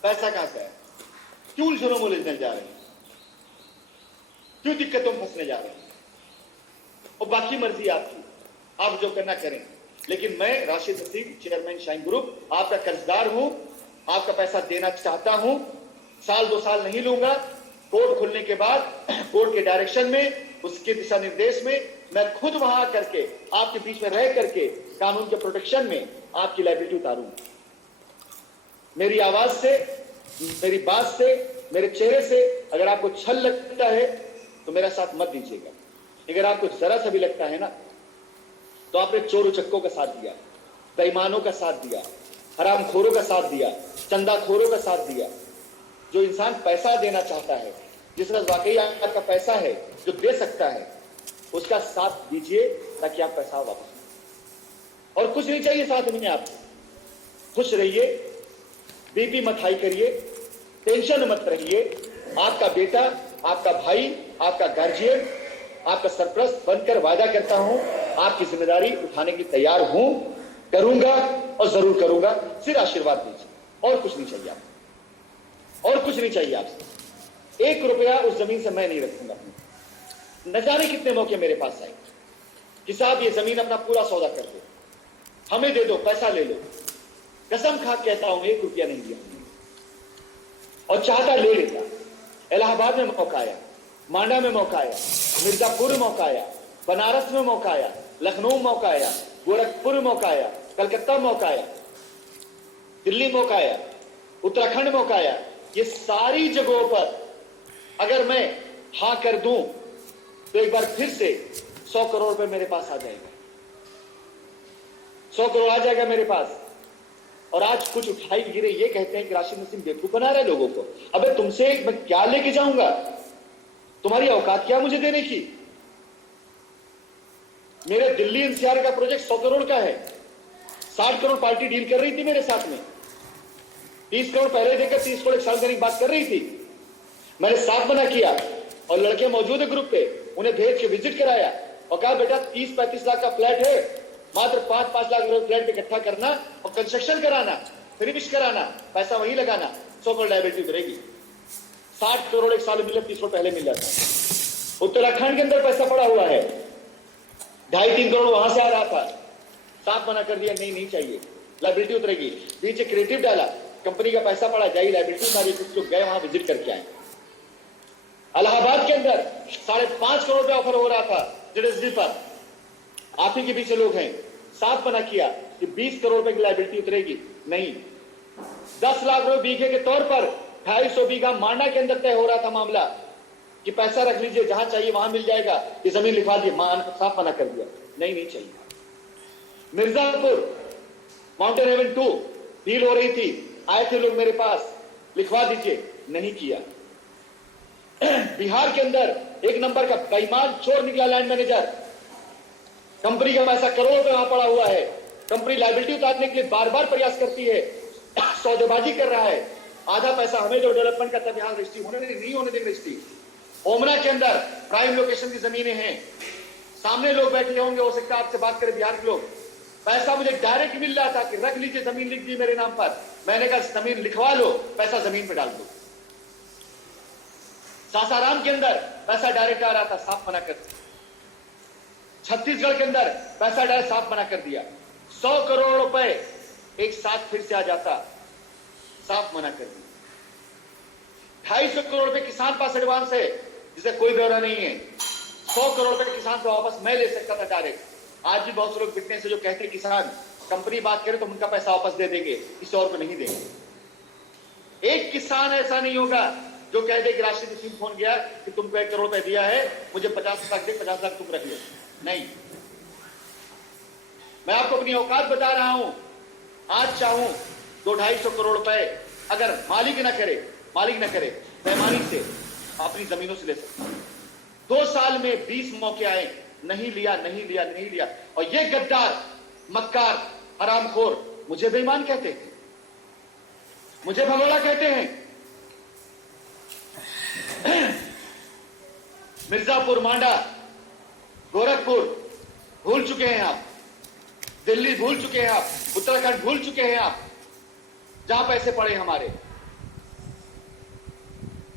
पैसा कहां से आया, क्यों उलझनों में उलझने जा रहे हैं, क्यों दिक्कतों में फंसने जा रहे हैं। और बाकी मर्जी आपकी, आप जो करना करें। लेकिन मैं Rashid Haseeb, chairman shine group, आपका कर्जदार हूं, आपका पैसा देना चाहता हूं। साल 2 साल नहीं लूंगा। कोर्ट खुलने के बाद कोर्ट के डायरेक्शन में, उसके दिशा निर्देश में मैं खुद वहां करके आपके बीच में रह करके कानून के प्रोटेक्शन में आपकी लायबिलिटी उतारूंगा। मेरी आवाज से, मेरी बात से, मेरे चेहरे से अगर आपको छल लगता है तो मेरा साथ मत दीजिएगा। अगर आपको जरा सा भी लगता है ना, तो आपने चोर उचक्कों का साथ दिया, बेईमानों का साथ दिया, हरामखोरों का साथ दिया, चंदाखोरों का साथ दिया। जो इंसान पैसा देना चाहता है, जिसका वाकई आपका पैसा है, जो दे सकता है, उसका साथ दीजिए ताकि आप पैसा वापस। और कुछ नहीं चाहिए साथ में, आप खुश रहिए, बीपी मत हाई करिए, टेंशन मत रहिए। आपका बेटा, आपका भाई, आपका गार्जियन, आपका सरप्रस्त बनकर वादा करता हूं, आपकी जिम्मेदारी उठाने की तैयार हूं, करूंगा और जरूर करूंगा। सिर्फ आशीर्वाद दीजिए, और कुछ नहीं चाहिए आपको, और कुछ नहीं चाहिए आपसे। 1 रुपया उस जमीन से मैं नहीं रखूंगा। न जाने कितने मौके मेरे पास आए कि साहब ये जमीन अपना पूरा सौदा कर दो, हमें दे दो, पैसा ले लो। कसम खा कहता हूं 1 रुपया नहीं दिया, और चाहता ले लेता। इलाहाबाद में मौका आया, मांडा में मौका आया, मिर्जापुर में मौका आया, बनारस में मौका आया, लखनऊ में मौका आया, गोरखपुर में मौका आया, कलकत्ता में मौका आया, दिल्ली में मौका आया, उत्तराखंड में मौका आया। ये सारी जगहों पर अगर मैं हां कर दूं तो एक बार फिर से 100 करोड़ रुपए मेरे पास आ जाएगा, 100 करोड़ आ जाएगा मेरे पास। और आज कुछ उठाई गिरे ये कहते हैं कि राशिद नसीम बेवकूफ बना रहे लोगों को। अबे तुमसे मैं क्या लेके जाऊंगा, तुम्हारी औकात क्या मुझे देने की। मेरे दिल्ली एनसीआर का प्रोजेक्ट 100 करोड़ का है, 60 करोड़ पार्टी डील कर रही थी मेरे साथ में, 30 करोड़ पहले देकर 30 करोड़ 1 साल देने की बात कर रही थी। मैंने साथ मना किया, और लड़के मौजूद है ग्रुप पे, उन्हें भेज के विजिट कराया और कहा बेटा 30-35 लाख का फ्लैट है, मात्र 5-5 लाख रुपए फ्लैट इकट्ठा करना और कंस्ट्रक्शन कराना, फिनिश कराना, पैसा वहीं लगाना, 100 करोड़ लायबिलिटी उतरेगी। 60 करोड़ 1 साल मिले, 30 करोड़ पहले मिल जाता। उत्तराखंड के अंदर पैसा पड़ा हुआ है, 2.5-3 करोड़ वहां से आ रहा था, साफ मना कर दिया, नहीं चाहिए, लायबिलिटी उतरेगी। बीच क्रिएटिव डाला, कंपनी का पैसा पड़ा, जाइए लायबिलिटी उतारी। कुछ लोग गए वहां विजिट करके आए। इलाहाबाद के अंदर 5.5 करोड़ रुपया ऑफर हो रहा था जेडएसडी पर, आप ही के पीछे लोग हैं। साफ मना किया कि 20 करोड़ रुपए की लायबिलिटी उतरेगी, नहीं। 10 लाख रुपए बीघे के तौर पर 250 बीघा मांडा के अंदर तय हो रहा था मामला कि पैसा रख लीजिए, जहां चाहिए वहां मिल जाएगा, ये जमीन लिखवा दी। साफ मना कर दिया, नहीं चाहिए। मिर्जापुर माउंटेन हेवन 2 डील हो रही थी, आए थे लोग मेरे पास, लिखवा दीजिए, नहीं किया। बिहार के अंदर 1 नंबर का बेईमान चोर निकला लैंड मैनेजर, कंपनी का पैसा करोड़ों पे वहां पड़ा हुआ है। कंपनी लायबिलिटी उतारने के लिए बार बार प्रयास करती है, सौदेबाजी कर रहा है। आधा पैसा हमें जो डेवलपमेंट करता है, बिहार रजिस्ट्री होने नहीं होने देंगे रजिस्ट्री। ओमना के अंदर प्राइम लोकेशन की जमीनें हैं, सामने लोग बैठे होंगे, हो सकता है आपसे बात करें बिहार के लोग। पैसा मुझे डायरेक्ट मिल रहा था कि रख लीजिए, जमीन लिख दी मेरे नाम पर। मैंने कहा जमीन लिखवा लो, पैसा जमीन पे डाल दो। सासाराम के अंदर पैसा डायरेक्ट आ रहा था, साफ मना कर दिया। छत्तीसगढ़ के अंदर पैसा डायरेक्ट, साफ मना कर दिया। 100 करोड़ रुपए एक साथ फिर से आ जाता, साफ मना कर दिया। 250 करोड़ रुपए किसान पास एडवांस है, जिसे कोई ब्यौरा नहीं है। 100 करोड़ रुपए किसान से वापस मैं ले सकता था डायरेक्ट। आज भी बहुत से लोग विटनेस है जो कहते हैं किसान कंपनी बात करे तो उनका पैसा वापस दे देंगे, किसी और को नहीं देंगे। एक किसान ऐसा नहीं होगा जो कह दे कि राशिद नसीम फोन गया कि तुमको 1 करोड़ रुपए दिया है, मुझे 50 लाख दे, 50 लाख तुम रख लो। नहीं, मैं आपको अपनी औकात बता रहा हूं। आज चाहूं 200-250 करोड़ रुपए अगर मालिक न करे बेईमानी से अपनी जमीनों से ले सकता हूं। 2 साल में 20 मौके आए, नहीं लिया। और ये गद्दार, मक्कार, हरामखोर मुझे बेईमान कहते हैं, मुझे भगोड़ा कहते हैं। मिर्जापुर, मांडा, गोरखपुर भूल चुके हैं आप, दिल्ली भूल चुके हैं आप, उत्तराखंड भूल चुके हैं आप, जहां पैसे पड़े हमारे।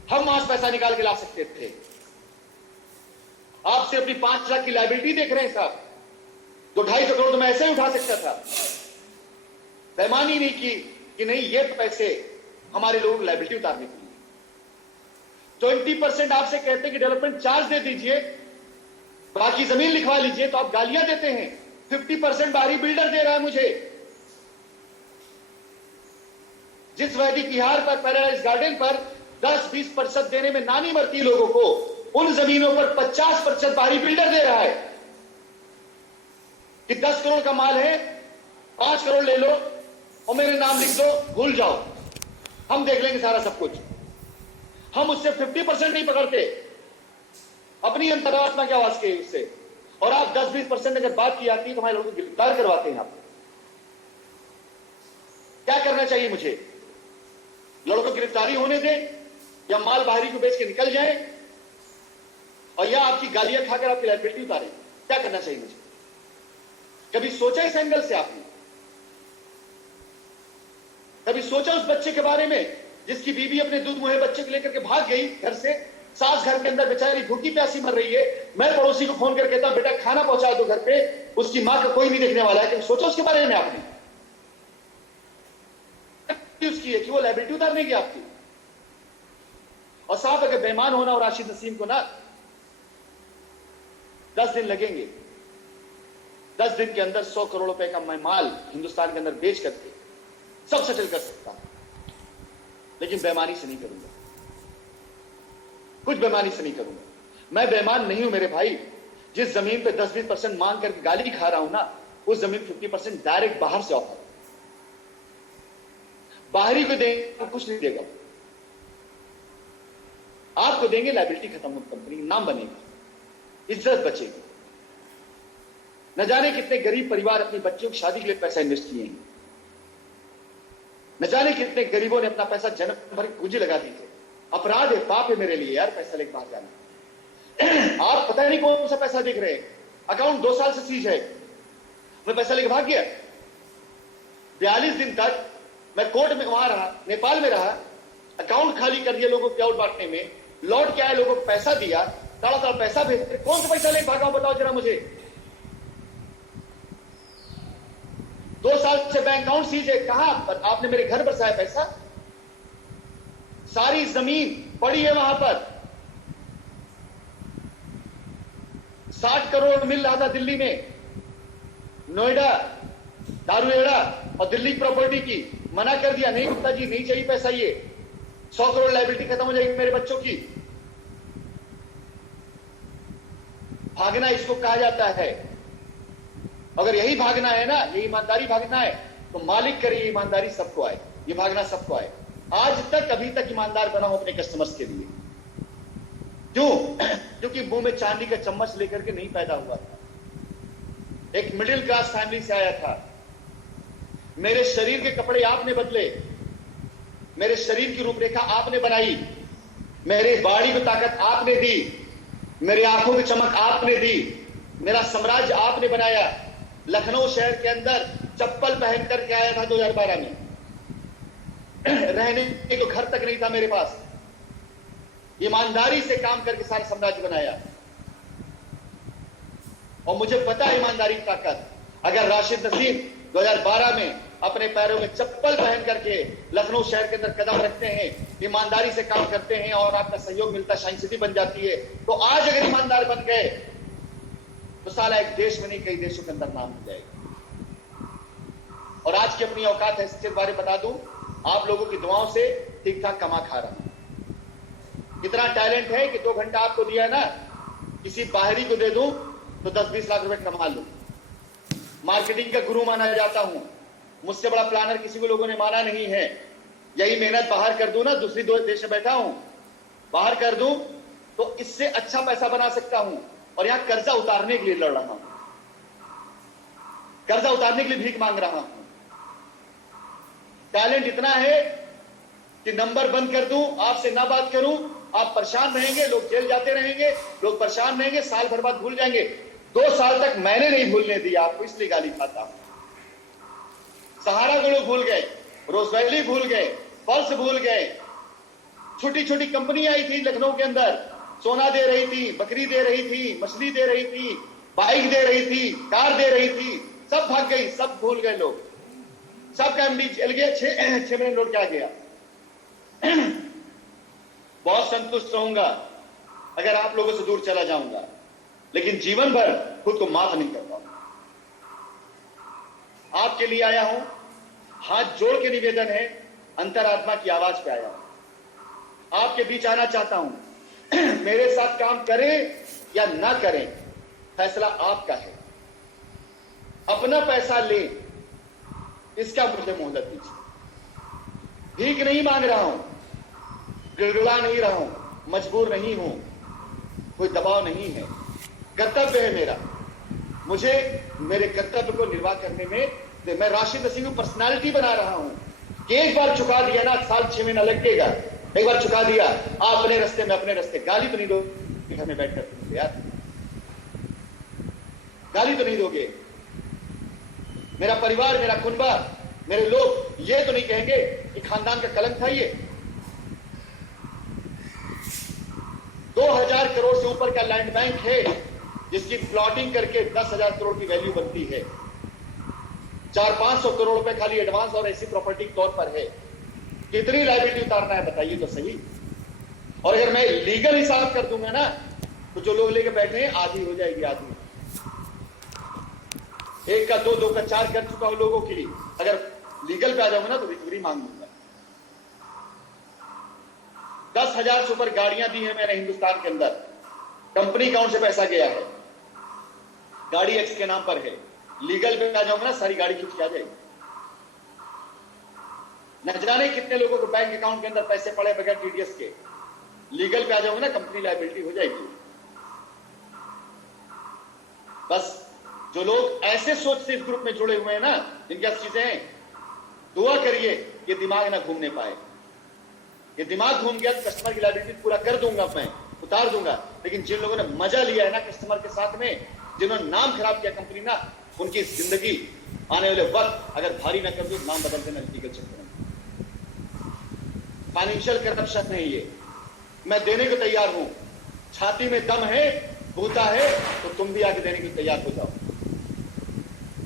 हम वहां से पैसा निकाल के ला सकते थे। आप सिर्फ अपनी 5 लाख की लायबिलिटी देख रहे हैं साहब। 2-250 करोड़ तो मैं ऐसे ही उठा सकता था। बेईमानी नहीं की कि नहीं ये पैसे हमारे लोगों को लायबिलिटी उतारने के लिए। 20% आपसे कहते हैं कि डेवलपमेंट चार्ज दे दीजिए, बाकी जमीन लिखवा लीजिए, तो आप गालियां देते हैं। 50% बाहरी बिल्डर दे रहा है मुझे। जिस वैदिक विहार पर, पैराडाइज गार्डन पर 10-20% देने में नानी मरती लोगों को, उन जमीनों पर 50% बाहरी बिल्डर दे रहा है कि 10 करोड़ का माल है, 5 करोड़ ले लो और मेरे नाम लिख दो, भूल जाओ, हम देख लेंगे सारा सब कुछ। हम उससे 50% नहीं पकड़ते, अपनी अंतरात्मा की आवाज के उससे। और आप 10-20% अगर बात की आती है तो हमारे लोगों को गिरफ्तार करवाते हैं। आप क्या करना चाहिए मुझे? लड़कों को गिरफ्तारी होने दें या माल बाहरी को बेच के निकल जाए, और या आपकी गालियां खाकर आपकी लायबिलिटी उतारें? क्या करना चाहिए मुझे? कभी सोचा इस एंगल से आपने? कभी सोचा उस बच्चे के बारे में जिसकी बीवी अपने दूध मुहे बच्चे को लेकर के भाग गई घर से, सास घर के अंदर बेचारी भूखी प्यासी मर रही है, मैं पड़ोसी को फोन करके कहता हूं बेटा खाना पहुंचा दो घर पे, उसकी मां का कोई नहीं देखने वाला है। कभी सोचा उसके बारे में आपने? उसकी है कि वो लायबिलिटी उतारने की आपकी। और साहब अगर बेईमान होना और राशिद नसीम को ना 10 दिन लगेंगे, 10 दिन के अंदर 100 करोड़ रुपए का मैं माल हिंदुस्तान के अंदर बेच करके सब सेटल कर सकता हूं, लेकिन बेईमानी से नहीं करूंगा, कुछ बेईमानी से नहीं करूंगा। मैं बेईमान नहीं हूं मेरे भाई। जिस जमीन पे 10-20% मांग करके गाली खा रहा हूं ना, उस जमीन 50% डायरेक्ट बाहर से ऑफर, बाहरी को देंगे कुछ नहीं देगा, आपको देंगे, लायबिलिटी खत्म हो, कंपनी नाम बनेगा, इज्जत बचेगी। न जाने कितने गरीब परिवार अपनी बच्चों की शादी के लिए पैसा इन्वेस्ट किए हैं, न जाने कितने गरीबों ने अपना पैसा जन्म भर पूंजी लगा दी थे। अपराध है, पाप है मेरे लिए यार पैसा लेकर बाहर जाना। आप पता नहीं कौन सा पैसा देख रहे हैं, अकाउंट 2 साल से सीज है, मैं पैसा लेकर भाग गया। 42 दिन तक मैं कोर्ट में वहां रहा, नेपाल में रहा, अकाउंट खाली कर दिया लोगों को प्याउट बांटने में, लौट के आए, लोगों को पैसा दिया, ताड़ा पैसा भेजते, कौन सा पैसा लेकर भागा बताओ जरा मुझे। 2 साल से बैंक अकाउंट सीज है, कहां पर आपने मेरे घर बरसाया पैसा? सारी जमीन पड़ी है वहां पर। 60 करोड़ मिल रहा था दिल्ली में, नोएडा, दारूएड़ा और दिल्ली प्रॉपर्टी की, मना कर दिया, नहीं गुप्ता जी नहीं चाहिए पैसा, ये 100 करोड़ लायबिलिटी खत्म हो जाएगी मेरे बच्चों की। भागना इसको कहा जाता है। अगर यही भागना है ना, ये ईमानदारी भागना है, तो मालिक करे ये ईमानदारी सबको आए, ये भागना सबको आए। आज तक अभी तक ईमानदार बना हूं अपने कस्टमर्स के लिए। क्यों? क्योंकि मुंह में चांदी का चम्मच लेकर के नहीं पैदा हुआ था, एक मिडिल क्लास फैमिली से आया था। मेरे शरीर के कपड़े आपने बदले, मेरे शरीर की रूपरेखा आपने बनाई, मेरी बॉडी को ताकत आपने दी, मेरी आंखों की चमक आपने दी, मेरा साम्राज्य आपने बनाया। लखनऊ शहर के अंदर चप्पल पहन करके आया था 2012 में, रहने को घर तक नहीं था मेरे पास। ईमानदारी से काम करके सारा साम्राज्य बनाया, और मुझे पता है ईमानदारी की ताकत। अगर राशिद नसीम 2012 में अपने पैरों में चप्पल पहन करके लखनऊ शहर के अंदर कदम रखते हैं, ईमानदारी से काम करते हैं और आपका सहयोग मिलता, साइंस सिटी बन जाती है, तो आज अगर ईमानदार बन गए तो साला एक देश में नहीं कई देशों के अंदर नाम हो जाएगा। और आज की अपनी औकात है, इसके बारे बता दूं, आप लोगों की दुआओं से ठीक ठाक कमा खा रहा हूं। इतना टैलेंट है कि 2 घंटा आपको दिया है ना, किसी बाहरी को दे दूं तो 10-20 लाख रुपए कमा लूं। मार्केटिंग का गुरु माना जाता हूं, मुझसे बड़ा प्लानर किसी को लोगों ने माना नहीं है। यही मेहनत बाहर कर दूं ना, दूसरी देश में बैठा हूं, बाहर कर दूं तो इससे अच्छा पैसा बना सकता हूं। और यहां कर्जा उतारने के लिए लड़ रहा हूं, कर्जा उतारने के लिए भीख मांग रहा हूं। टैलेंट इतना है कि नंबर बंद कर दूं, आपसे ना बात करूं, आप परेशान रहेंगे, लोग जेल जाते रहेंगे, लोग परेशान रहेंगे, साल भर बाद भूल जाएंगे। 2 साल तक मैंने नहीं भूलने दिया आपको, इसलिए गाली खाता हूं। सहारा को लोग भूल गए, रोज वैली भूल गए, पल्स भूल गए। छोटी छोटी कंपनी आई थी लखनऊ के अंदर, सोना दे रही थी, बकरी दे रही थी, मछली दे रही थी, बाइक दे रही थी, कार दे रही थी, सब भाग गई, सब भूल गए लोग। सबका एमडी चल गया, 6 महीने लौट के आ गया। बहुत संतुष्ट रहूंगा अगर आप लोगों से दूर चला जाऊंगा, लेकिन जीवन भर खुद को माफ नहीं कर पाऊंगा। आपके लिए आया हूं, हाथ जोड़ के निवेदन है, अंतरात्मा की आवाज पे आया हूं, आपके बीच आना चाहता हूं। मेरे साथ काम करें या ना करें, फैसला आपका है। अपना पैसा ले, इसका मुझे मोहलत दीजिए। भीख नहीं मांग रहा हूं, गिड़गिड़ा नहीं रहा हूं, मजबूर नहीं हूं, कोई दबाव नहीं है। कर्तव्य है मेरा, मुझे मेरे कर्तव्य को निर्वाह करने में मैं राशिद नसीम को पर्सनालिटी बना रहा हूं कि एक बार चुका दिया ना, साल 6 महीना लगेगा। एक बार चुका दिया, आप अपने रास्ते में अपने रास्ते। गाली तो नहीं दोगे घर में बैठकर यार, गाली तो नहीं दोगे। मेरा परिवार, मेरा कुनबा, मेरे लोग ये तो नहीं कहेंगे कि खानदान का कलंक था ये। 2000 करोड़ से ऊपर का लैंड बैंक है, जिसकी प्लॉटिंग करके 10,000 करोड़ की वैल्यू बनती है। 400-500 करोड़ रुपए खाली एडवांस और ऐसी प्रॉपर्टी के तौर पर है। कितनी लायबिलिटी उतारना है बताइए तो सही। और अगर मैं लीगल हिसाब कर दूंगा ना, तो जो लोग लेके बैठे हैं आधी हो जाएगी, आधी। 1 का 2, 2 का 4 कर चुका हूं लोगों की। अगर लीगल पे आ जाऊंगा ना तो रिकवरी मांग लूंगा। 10,000 से ऊपर गाड़ियां दी है मैंने हिंदुस्तान के अंदर। कंपनी अकाउंट से पैसा गया है, गाड़ी एक्स के नाम पर है। लीगल पे आ जाऊंगा ना, सारी गाड़ी खींच के आ जाएगी। न जाने कितने लोगों को बैंक अकाउंट के अंदर पैसे पड़े बगैर टीडीएस के। लीगल पे आ जाऊंगा ना, कंपनी लायबिलिटी हो जाएगी। बस जो लोग ऐसे सोच से इस ग्रुप में जुड़े हुए हैं ना, जिनके पास चीजें हैं, दुआ करिए ये दिमाग ना घूमने पाए। ये दिमाग घूम गया तो कस्टमर की लायबिलिटी पूरा कर दूंगा, मैं उतार दूंगा। लेकिन जिन लोगों ने मजा लिया है ना कस्टमर के साथ में, जिन्होंने नाम खराब किया कंपनी ना, उनकी जिंदगी आने वाले वक्त अगर भारी ना कर दो, नाम बदल देना लीगल चक्कर में। फाइनेंशियल करप्शन है ये, मैं देने को तैयार हूं। छाती में दम है, भूता है, तो तुम भी आके देने को तैयार हो जाओ।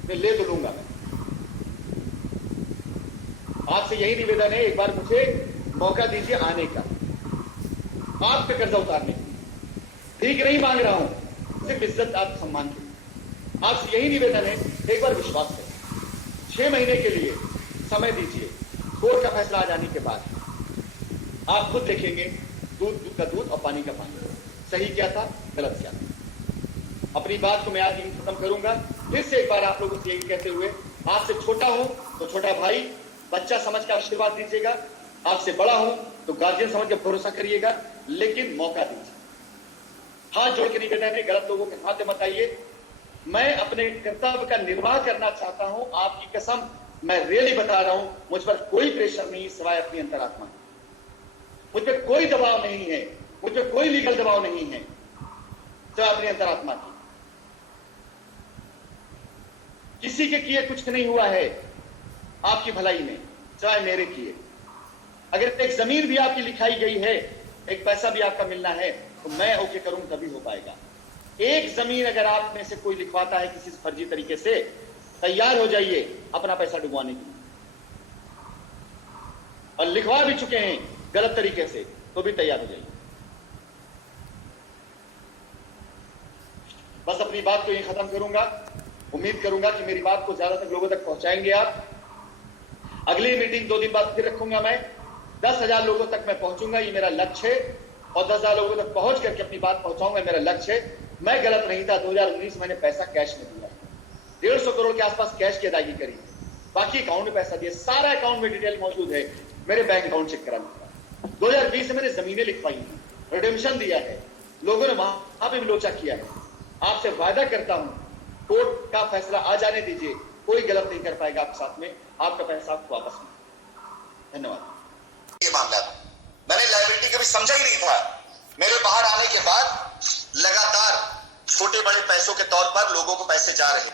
मैं ले तो लूंगा। मैं आपसे यही निवेदन है, एक बार मुझे मौका दीजिए आने का, आपका कर्जा उतारने की। ठीक नहीं मांग रहा हूं, सिर्फ इज्जत, आप सम्मान की। आपसे यही निवेदन है, एक बार विश्वास करें। 6 महीने के लिए समय दीजिए। कोर्ट का फैसला आ जाने के बाद आप खुद देखेंगे, दूध का दूध और पानी का पानी, सही क्या था, गलत क्या था। अपनी बात को मैं आज यही खत्म करूंगा। फिर से एक बार आप लोगों से यही कहते हुए, आपसे छोटा हूं तो छोटा भाई, बच्चा समझ कर आशीर्वाद दीजिएगा। आपसे बड़ा हूं तो गार्जियन समझ के भरोसा करिएगा, लेकिन मौका दीजिए। हाथ जोड़ के निवेदन है, गलत लोगों के हाथ मत आइए। मैं अपने कर्तव्य का निर्वाह करना चाहता हूं, आपकी कसम मैं रियली बता रहा हूं। मुझ पर कोई प्रेशर नहीं सिवाय अपनी अंतरात्मा। मुझ पर कोई दबाव नहीं है, मुझ पर कोई लीगल दबाव नहीं है सिवाय अपनी अंतरात्मा की। किसी के किए कुछ नहीं हुआ है आपकी भलाई में सिवाय मेरे किए। अगर एक जमीन भी आपकी लिखाई गई है, एक पैसा भी आपका मिलना है, तो मैं ओके करूं तभी हो पाएगा। एक जमीन अगर आप में से कोई लिखवाता है किसी फर्जी तरीके से, तैयार हो जाइए अपना पैसा डुबवाने के लिए। और लिखवा भी चुके हैं गलत तरीके से, तो भी तैयार हो जाइए। बस अपनी बात को यही खत्म करूंगा। उम्मीद करूंगा कि मेरी बात को ज्यादा तक लोगों तक पहुंचाएंगे आप। अगली मीटिंग 2 दिन बाद फिर रखूंगा मैं। 10,000 लोगों तक मैं पहुंचूंगा, ये मेरा लक्ष्य है, और 10,000 लोगों तक पहुंच करके अपनी बात पहुंचाऊंगा, मेरा लक्ष्य है। मैं गलत नहीं था। 2019 मैंने पैसा कैश में दिया, 150 करोड़ के आसपास कैश की अदायगी करी, बाकी अकाउंट में पैसा दिया, सारा अकाउंट में डिटेल मौजूद है, मेरे बैंक अकाउंट चेक करा लीजिए। 2020 में मैंने जमीनें लिखवाई हैं, रिडेम्पशन दिया है, लोगों ने वहां पे भी लोचा किया है। आपसे वादा करता हूं, कोर्ट का फैसला आ जाने दीजिए, कोई गलत नहीं कर पाएगा आपके साथ में, आपका पैसा आपको वापस मिलेगा। धन्यवाद। ये मामला मैंने लायबिलिटी कभी समझा ही नहीं था। मेरे बाहर आने के बाद लगातार छोटे बड़े पैसों के तौर पर लोगों को पैसे जा रहे हैं।